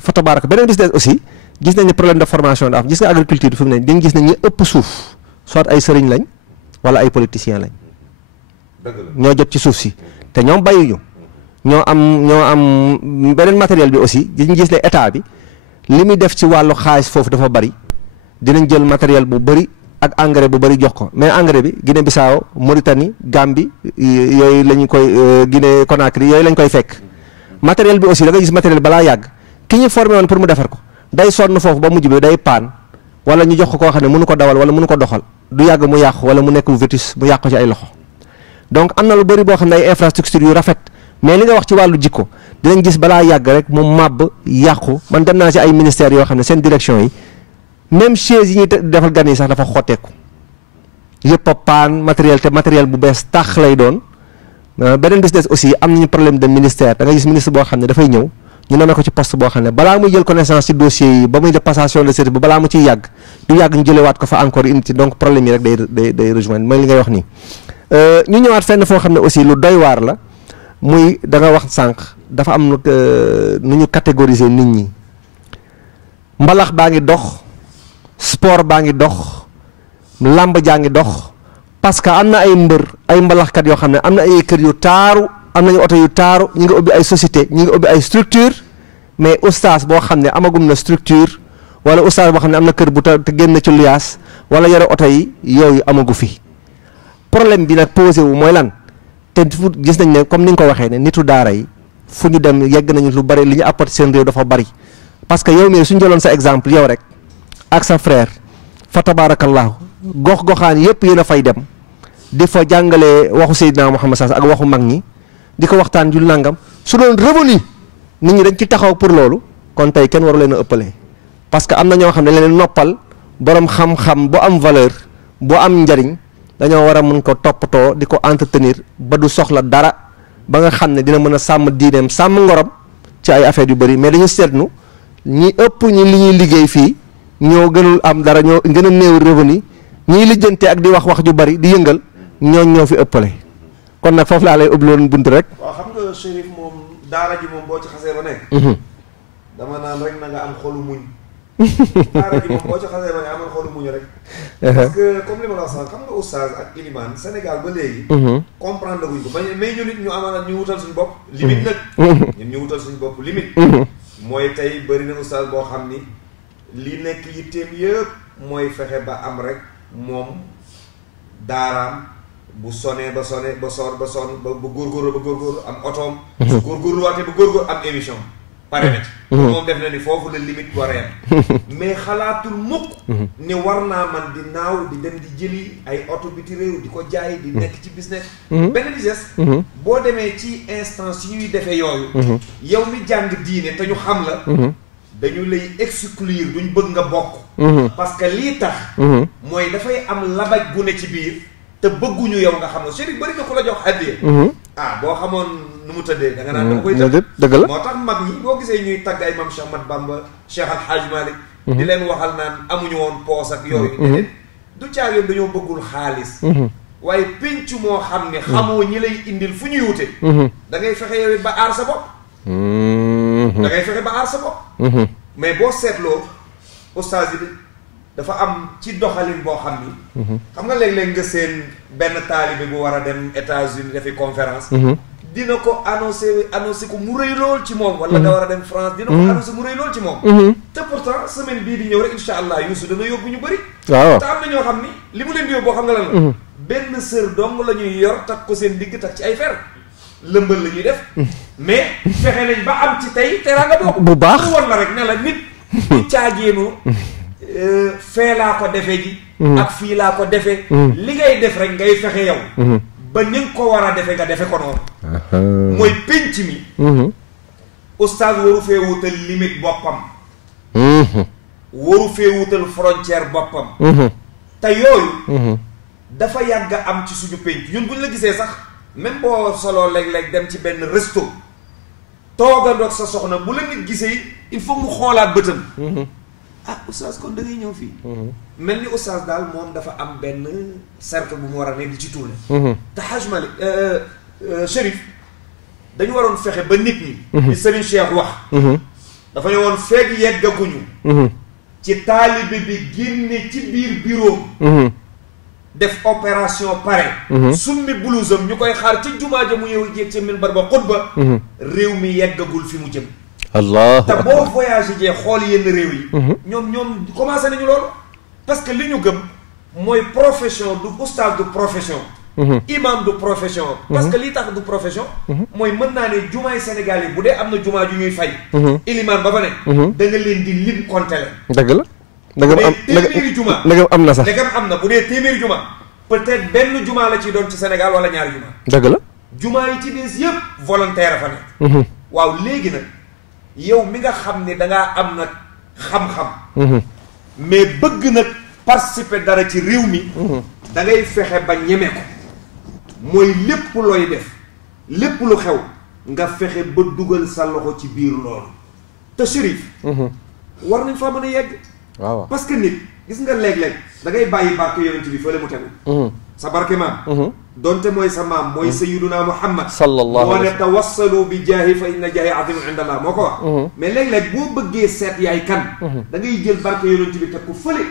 fa tabaaraka beneen bis aussi gis nañ ne problème de formation da am gis nga agriculture fi mu ne dañ gis ne ñu ëpp suuf soit ay sëriñ lañ wala ay politiciens lañ ñoo jot ci suuf si te ñoom bayuñu ñoo am beneen matériel bi aussi dañu gis ne état bi li muy def ci wàllu xaalis foofu dafa bari dinañ jël matériel bu bari ak engrais bu bari jox ko mais engrais bi Guinée Bissau Mauritanie Gambie yooyu lañu koy Guinée Conakry yooyu lañ koy fekk matériel bi aussi da nga gis matériel balaa yàgg ki ñu formé woon pour mu defar ko day sonn foofu ba mujj bi day paan wala ñu jox ko koo xam ne mënu ko dawal wala mënu ko doxal du yàgg mu yàqu wala mu nekk vétus mu yàqu ci ay loxo donc am na lu bëri boo xam ne ay infrastructure yu rafet mais li nga wax ci wàllu jikko dinañ gis balaa yàgg rek mu màbb yàqu man dem naa ci ay ministères yoo xam ne seen direction yi même chaise yi ñuy defal gan yi sax dafa xotteeku yëpp a paan matériel te matériel bu bees tax lay doon beneen bis des aussi am nañu problème de ministère da nga gis ministre boo xam ne dafay ñëw ñu nommé ko ci poste boo xam ne balaa muy jël connaissance ci dossier yi ba muy def passation de service ba balaa mu ciy yàgg du yàgg ñu jëlewaat ko fa encore unité donc problème yi rek day rejoindre mooy li ngay wax nii ñu ñëwaat fenn foo xam ne aussi lu doy waar la muy da nga wax sànq dafa am nu ñu catégoriser nit ñi mbalax baa ngi dox sport baa ngi dox làmb jaa ngi dox parce que am na ay mbër ay mbalaxkat yoo xam ne am na ay kër yu taaru am nañu oto yu taaru ñi ngi ubbi ay société ñi ngi ubbi ay structure mais oustaz boo xam ne amagum na structure wala oustaz boo xam ne am na kër bu te génn ci luyaas wala yore oto yi yooyu amagu fi problème bi nag posé wu mooy lan te fu gis nañ ne comme ni nga ko waxee ne nitu daara yi fu ñu dem yegg nañu lu bari li ñu apporté seen réew dafa bari parce que yow mii suñu jëloon sa exemple yow rek ak sa frère fa tabarakallahu gox-goxaan yépp yéen a fay dem di fa jàngale waxu Seydina Muhammad ak waxu mag ñi di ko waxtaan jul nangam su doon revenu nit ñi dañ ci taxaw pour loolu kon tey kenn waru leen a ëppale parce que am na ñoo xam ne dañ leen noppal borom xam-xam bu am valeur bu am njariñ dañoo war a mën ko toppatoo di ko entretenir ba du soxla dara ba nga xam ne dina mën a sàmm diineem sàmm ngorom ci ay affaires yu bëri mais dañu seetlu ñi ëpp ñi li ñuy liggéey fii ñoo gënul am dara ñoo gën a néew revenu ñiy lijjante ak di wax ju bëri di yëngal ñoo fi ëppale kon nag foofu laa lay ubbiloon bunt rek. waaw xam nga Chérif moom daara ji moom boo ci xasee ba nekk. dama naan rek na nga am xolu muñ. daara ji moom boo ci xasee ba nekk amal xolu muñ rek. parce que comme li ma la wax sànq xam nga oustaz ak ilimaan Sénégal ba léegi. comprendre guñ ko mais ñu nit ñu amal ñu wutal suñu bopp. limite nag. ñun ñu wutal suñu bopp limite. mooy tey bëri na oustaz boo xam ni li nekk yitteem yëpp mooy fexe ba am rek moom daaraam. bu sonee ba sonee ba son ba góorgóorlu am otoom. su góorgóorlu waatee ba góorgóorlu am émission. pare na ci. moom def na ni foofu la limite war a yem. mais xalaatul mukk ne war naa man di naaw di dem di jëli ay oto biti réew di ko jaay di nekk ci business. benn business. boo demee ci instance yi ñuy defee yooyu. yow mi jàng diine te ñu xam la. dañu lay exclure duñ bëgg nga bokk. parce que lii tax. mooy dafay am labaj gu ne ci biir. te bëgguñu yow nga xam ne Chérif bëri na ku la jox addiya. boo xamoon nu mu tëddee da nga naan dama koy dëgg la moo tax mag ñi boo gisee ñuy tagg ay Maam Cheikh Ahmad Bamba Cheikh Al Hadj Malick di leen waxal naan amuñu woon poos ak yooyu déedéet du caag yoon dañoo bëggul xaalis waaye pénc moo xam ne xamoo ñi lay indil fu ñuy wute da ngay fexe yow it ba aar sa bopp da ngay fexe ba aar sa bopp mais boo seetloo oustaz yi dafa am ci doxalin boo xam ni xam nga léeg-léeg nga seen benn taalibe bu war a dem États-Unis defi conférence dina ko annoncé ko mu rëy lool ci moom wala nga war a dem France dina ko annoncé mu rëy lool ci moom te pourtant semaine bii di ñëw rek insha allah Youssou dana yóbbu ñu bëri waaw te am na ñoo xam ni li mu leen di yóbbu boo xam nga lan la benn sër dong la ñuy yor tak ko seen digg tak ci ay fer lëmbal la ñuy def mais fexe nañ ba am ci tey teraanga bokk bu baax mu won la rek ne la nit du caagéenu fee laa ko defe ji ak fii laa ko defe li ngay def rek ngay fexe yow ba ni nga ko war a defe nga defe ko noonu mooy pénc mi oustaz waru fee wutal limite boppam waru fee wutal frontière boppam te yooyu dafa yàgg am ci suñu pénc ñun buñ la gisee sax même boo soloo léeg-léeg dem ci benn resto toogandoog sa soxna bu la nit gisee il faut mu xoolaat bëtam oustaz kon da ngay ñëw fii mel ni oustaz daal moom dafa am benn cercle bu mu war a ne di ci tuule te Haj Malick Chérif dañu waroon fexe ba nit ñi di Serigne Cheikh wax dafa ne woon feeg yeggaguñu ci taalibe bi génne ci biir bureau def opération pare summi blousam ñu koy xaar ci jumaa ja mu yow jéeg ci minbar ba xutba réew mi yeggagul fi mu jëm Allah te boo voyagé jee xool yenn réew yi ñoom commencé nañu loolu parce que li ñu gëm mooy profession du oustaz du profession imam du profession parce que lii tax du profession mooy mën naa ne jumaay Sénégal yi bu dee am na jumaa ju ñuy fay ilimaan ba fa ne da nga leen di lim compté leen dëgg la ndegam am téeméeri juma ndegam am na sax. ndegam am na bu dee téeméeri juma peut-être benn juma la ciy doon ci Sénégal wala ñaari juma. dëgg la. juma yi ci des yëpp volontaire a fa nekk. waaw léegi nag yow mi nga xam ne dangaa am nag xam-xam. mais bëgg nag participer dara ci réew mi. da ngay fexe ba ñeme ko. mooy lépp looy def lépp lu xew nga fexe ba dugal sa loxo ci biir loolu. te Chérif. war nañ faa mën a yegg. waaw parce que nit gis nga léeg-léeg da ngay bàyyi barke yonent bi fële mu tegu. sa barke maam. donte mooy sa maam mooy sayyiduna Muhammad. sallallahu alayhi wa sallam moo ne tawassalu bi jaahi fa inna jaahi azimun inda Allah moo ko wax. mais léeg-léeg boo bëggee seet yaay kan. da ngay jël barke yonent bi teg ko fële.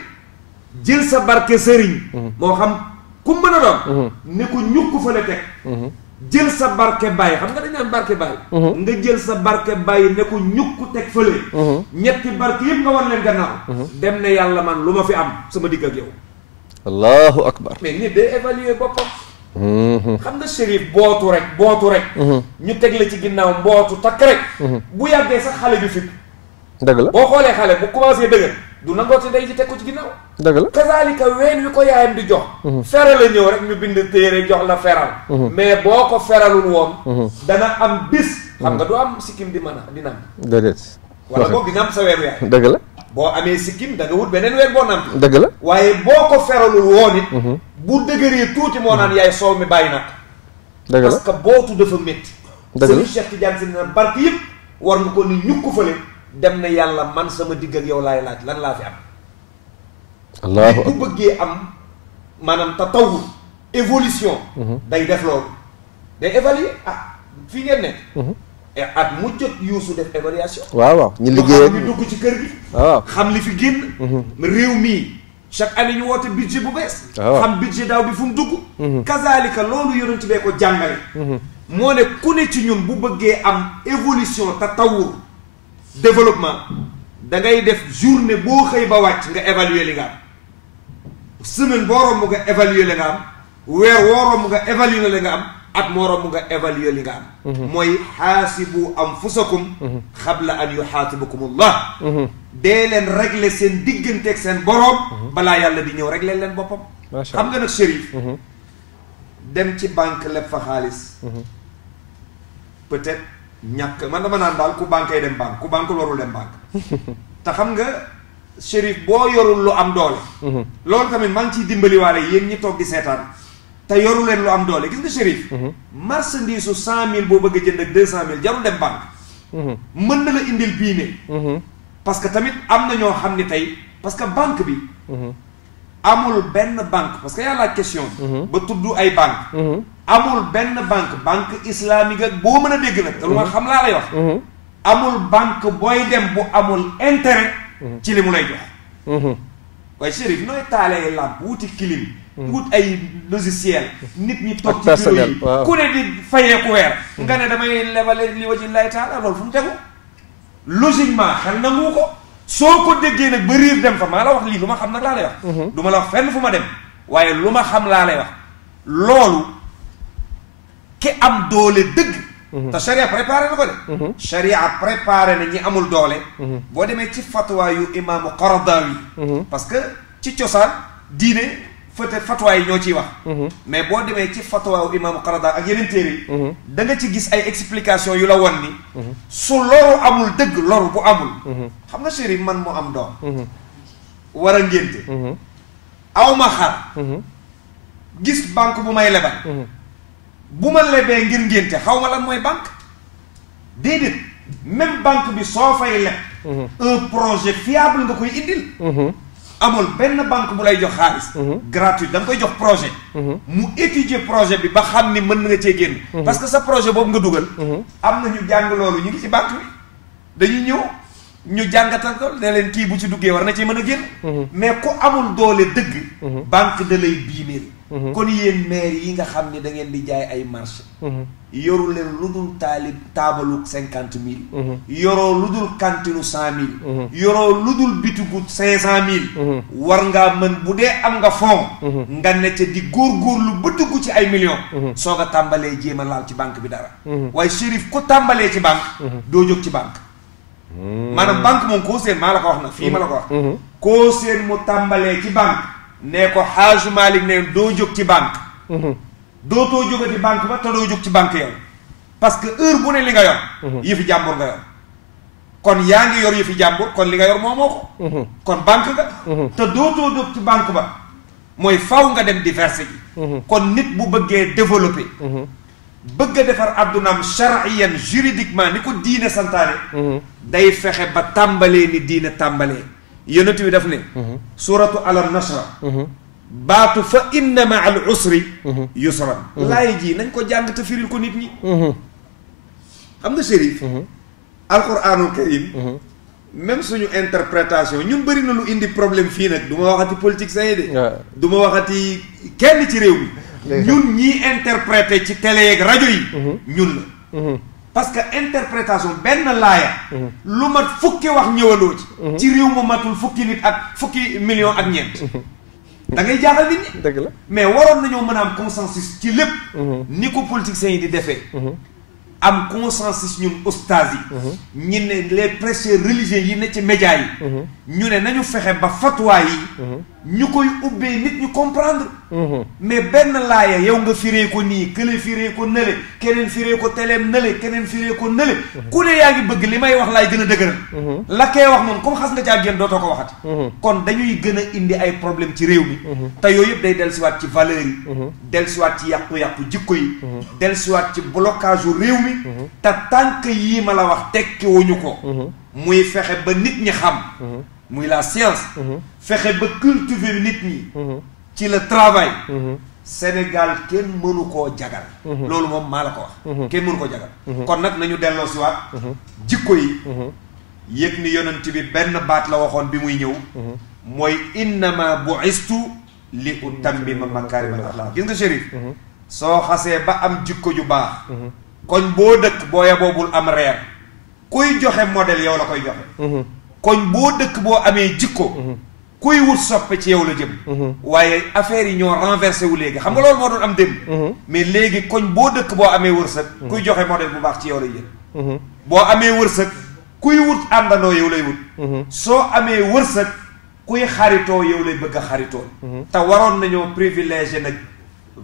jël sa barke sëriñ. moo xam ku mën a doon. ne ko ñukk fële teg. jël sa barke bàyyi xam nga dañ naan barke bàyyi. nga jël sa barke bàyyi ne ko ñukk teg fële. ñetti barke yëpp nga war leen gannaaw. dem ne yàlla man lu ma fi am sama digg ak yow. allahu akbar. mais nit day évaluer boppam. xam nga Chérif bootu rek. ñu teg la ci ginnaaw mbootu takk rek. bu yàggee sax xale bi fit. dëgg la boo xoolee xale bu commencé dëgër du nangooti ndey ji teg ko ci ginnaaw. dëgg la kazaalika ween wi ko yaayam di jox. fere la ñëw rek ñu bind téere jox la feral. mais boo ko feralul woon. dana am bis. xam nga du am sikkim di mën a di nam. déedéet. wala boog dina am sa weeru yaay. dëgg la. boo amee sikkim da nga wut beneen weer boo nam. dëgg la waaye boo ko feralul woon it. bu dëgëree tuuti moo naan yaay soow mi bàyyi nag. dëgg la parce que bootu dafa métti. dëgg la Serigne Cheikh Tidiane Sy na barke yëpp war nga ko ni ñukk fële dem na yàlla man sama digg ak yow laay laaj lan laa fi am. allahu bu bëggee am maanaam tatawur évolution. day def loolu day évaluer fii ngeen nekk. at mu jot yuusu def évaluation. waaw ñu liggéey ñu dugg ci kër gi. waaw xam li fi génn. réew mii chaque année ñu woote budget bu bees. xam budget daaw bi fu mu dugg. kazaalika loolu yonent bee ko jàngale. moo ne ku ne ci ñun bu bëggee am évolution tatawur développement da ngay def journée boo xëy ba wàcc nga évaluer li nga am semaine boo romb nga évaluer li nga am weer woo romb nga évaluer li nga am at moo romb nga évaluer li nga am. mooy xaasibu anfusakum xabla an yuxaasibakumullah. dee leen régler seen digganteeg seen boroom. balaa yàlla di ñëw régler leen boppam. xam nga nag Chérif. dem ci banque leb fa xaalis. peut-être ñàkk man dama naan daal ku banque ay dem banque ku banque warul dem banque. te xam nga Chérif boo yorul lu am doole. loolu tamit maa ngi ciy dimbaliwaale yéen ñi toog di seetaan. te yoru leen lu am doole gis nga Chérif. marchandise su 100 000 boo bëgg a jënd ak 200 000 jarul dem banque. mën na la indil biine. parce que tamit am na ñoo xam ne tey parce que banque bi. amul benn banque parce que yàlla question. ba tudd ay banque amul benn banque islamique ak boo mën a dégg nag. te lu ma xam laa lay wax. amul banque booy dem bu amul intérêt. ci li mu lay jox. waaye Chérif nooy taalee làmp wuti clim. wut ay logiciel nit ñi toog ci bureau yi ku ne di fayeeku weer. nga ne damay lebale li wajhillahi taala loolu fu mu tegu. logiquement xel nangu ko. soo ko déggee nag ba riir dem fa maa la wax lii lu ma xam nag laa lay wax. du ma la wax fenn fu ma dem. waaye lu ma xam laa lay wax. loolu ki am doole dëgg. te charia préparé na ko de. charia préparé na ñi amul doole. boo demee ci fatwa yu imaamu Qaradawi. parce que ci cosaan diine peut-être fatwa yi ñoo ciy wax. mais boo demee ci fatwa yu imaamu Qaradawi ak yeneen téere yi. da nga ci gis ay explication yu la won ni. su loru amul dëgg loru bu amul. xam nga Chérif man moo am doom. war a ngénte. aw ma xar. gis banque bu may lebal. bu ma lebee ngir ngénte xaw ma lan mooy banque. déedéet même banque bi soo fay leb. un projet fiable nga koy indil. amul benn banque bu lay jox xaalis. gratuit da nga koy jox projet. mu étudier projet bi ba xam ni mën nga cee génn. parce que sa projet boobu nga dugal. am na ñu jàng loolu ñu ngi ci banque bi dañuy ñëw ñu jàngatal ko ne leen kii bu ci duggee war na ci mën a génn. mais ku amul doole dëgg. banque da lay biimeel. kon yéen maire yi nga xam ne da ngeen di jaay ay marché. yoru leen lu dul taabalu 50 000. yoroo lu dul cantinu 100 000. yoroo lu dul bitigu 500 000. war ngaa mën bu dee am nga fond. nga ne ca di góorgóorlu ba dugg ci ay millions. soog a tàmbalee jéem a laal ci banque bi dara. waaye Chérif ku tàmbalee ci banque. doo jóg ci banque. maanaam banque moom koo seen maa la ko wax nag fii ma la ko wax. koo seen mu tàmbalee ci banque ne ko Xaaju Malik ne doo jóg ci banque dootoo jógati banque ba te doo jóg ci banque yow parce que heure bu ne li nga yor yëfi jàmbur nga yor kon yaa ngi yor yëfi jàmbur kon li nga yor moo ko kon banque nga te dootoo jóg ci banque ba mooy faw nga dem di verser ji kon nit bu bëggee développer bëgg a defar addunaam chariyan juridiquement ni ko diine santaane day fexe ba tàmbalee ni diine tàmbalee yonent bi daf ne suratu alam nasra baatu fa inna ma al usri yusran laay ji nañ ko jàng te firil ko nit ñi xam nga Chérif alquranul karim même suñu interprétation ñun bëri na lu indi problème fii nag du ma waxati politique sa yi de du ma waxati kenn ci réew mi ñun ñii interprété ci télé yeeg rajo yi ñun la parce que interprétation benn laaya lu mat fukki wax ñëwandoo ci réew mu matul fukki nit ak fukki million ak ñeent da ngay jaaxal nit ñi dëgg la mais waroon nañoo mën a am consensus ci lépp ni ko politiciens yi di defee am consensus ñun ustaas yi ñi ne les prêcheurs religieux yi ne ci médias yi ñu ne nañu fexe ba fatwa yi ñu koy ubbee nit ñu comprendre mais benn laaya yow nga firee ko nii kële firee ko nële keneen firee ko teleem nële keneen firee ko nële ku ne yaa ngi bëgg li may wax laay gën a dëgëral la kay wax moom comme xas nga caa génn dootoo ko waxati kon dañuy gën a indi ay problème ci réew mi te yooyu yëpp day dellusiwaat ci valeurs yi dellusiwaat ci yàqu-yàqu jikko yi dellusiwaat ci blocage u réew mi te tànk yii ma la wax tekki wuñu ko muy fexe ba nit ñi xam muy la science fexe ba cultiver nit ñi ci le travail Sénégal kenn mënu koo jagal loolu moom maa la ko wax kenn mënu ko jagal kon nag nañu delloo si waat jikko yi yëg ni yonent bi benn baat la waxoon bi muy ñëw mooy innama bu'istu li utammima makaarimal axlaaq gis nga Chérif soo xasee ba am jikko ju baax koñ boo dëkk boo yeboobul am reer kuy joxe modèle yow la koy joxe koñ boo dëkk boo amee jikko kuy wut soppe ci yow la jëm waaye affaire yi ñoo renversé wu léegi xam nga loolu moo doon am démb mais léegi koñ boo dëkk boo amee wërsëg kuy joxe modèle bu baax ci yow lay jëm boo amee wërsëg kuy wut àndandoo yow lay wut soo amee wërsëg kuy xaritoo yow lay bëgg a xaritoo te waroon nañoo privilégié nag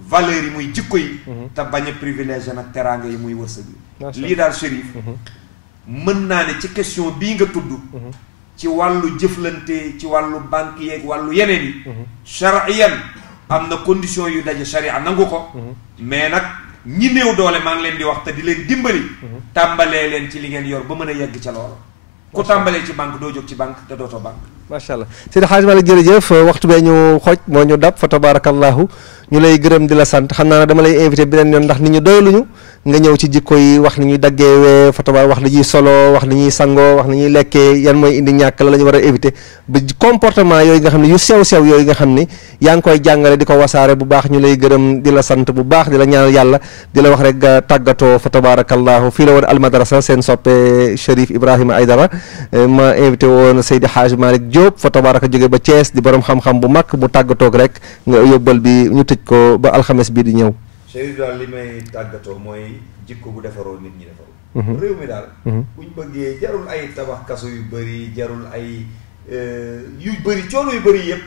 valeurs yi muy jikko yi te bañ a privilégié nag teraanga yi muy wërsëg yi lii daal Chérif mën naa ne ci question bii nga tudd ci wàllu jëflante ci wàllu banque yeeg wàllu yeneen yi chariyan am na condition yu daje charia nangu ko mais nag ñi néew doole maa ngi leen di wax te di leen dimbali tàmbalee leen ci li ngeen yor ba mën a yegg ca loolu ku tàmbalee ci banque doo jóg ci banque te dootoo banque macha allah Seydi Hadji Malick jërëjëf waxtu bee ñu xooj moo ñu dab fa tabarakallahu ñu lay gërëm di la sant xam naa ne dama lay invité beneen yoon ndax nit ñu doyaluñu nga ñëw ci jikko yi wax ni ñuy daggeewee fa tabaar wax li ñuy solo wax li ñuy sangoo wax ni ñuy lekkee yan mooy indi ñàkk la ñu war a éviter ba comportement yooyu nga xam ne yu sew-sew yooyu nga xam ni yaa ngi koy jàngale di ko wasaare bu baax ñu lay gërëm di la sant bu baax di la ñaanal yàlla di la wax rek nga tàggatoo fa tabarakallahu fii la woon almadrasa seen soppe Cherif Ibrahima Aidara ma invité woon Seydi Hadji Malick Diop fa tabaraka jóge ba Thiès di borom xam-xam bu mag mu tàggatoog rek nga yóbbal bi ñu tëj ko ba alxames bii di ñëw. Chérif daal li may tàggatoo mooy jikko bu defaroo nit ñi defaroo réew mi daal buñ bëggee jarul ay tabax kaso yu bëri jarul ay yu bëri coono yu bëri yëpp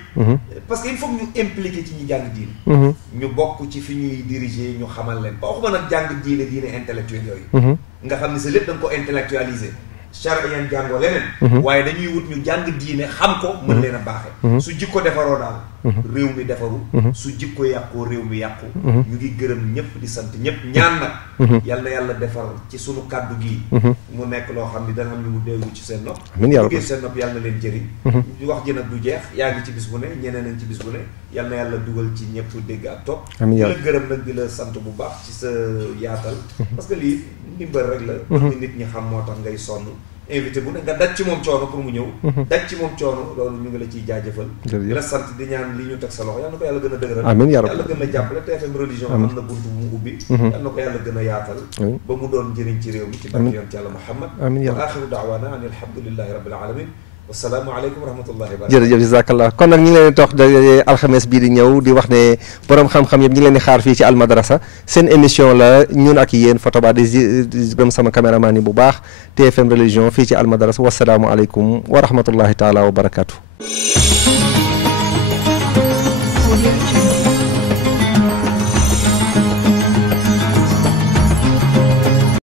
parce que il faut ñu impliqué ci ñi jàng diine ñu bokk ci fi ñuy diriger ñu xamal leen ba waxuma nag jàng diine intellectuel yooyu nga xam ne sa lépp da nga ko intellectualiser chariyan jàngoo leneen waaye dañuy wut ñu jàng diine xam ko mën leen a baaxee su jikko defaroo daal réew mi defaru su jikko yàqoo réew mi yàqu ñu ngi gërëm ñëpp di sant ñëpp ñaan nag yal na yàlla defar ci sunu kàddu gii mu nekk loo xam ni dana am ñu mu déglu ci seen nopp duggee seen nopp yàlla na leen jëriñ wax ji nag du jeex yaa ngi ci bis bu ne ñeneen nañ ci bis bu ne yal na yàlla dugal ci ñëpp dégg ak topp di la gërëm nag di la sant bu baax ci sa yaatal parce que lii ndimbal rek la ni nit ñi xam moo tax ngay sonn invité bu ne nga daj ci moom coono pour mu ñëw daj ci moom coono loolu ñu ngi la ciy jaajëfal di la sant di ñaan li ñu teg sa loxo yal na ko yàlla gën a dëgëral amiin yàlla gën a jàppale TFM religion am na buntu bu mu ubbi yal na ko yàlla gën a yaatal ba mu doon njëriñ ci réew mi ci barke yoon ci yàlla Muhammad wa axiru daawaana an alhamdulillahi rabbil alamin wasalaamaaleykum wa rahmatullahi wa barakatuh jërëjëf jazakallah kon nag ñu ngi leen di tox daje alxames bii di ñëw di wax ne borom xam-xam yëpp ñu ngi leen di xaar fii ci almadrasa seen émission la ñun ak yéen Fataba di gëm sama caméraman yi bu baax TFM religion fii ci almadrasa wasalaamualeykum wa rahmatullahi taala wa barakatuh ci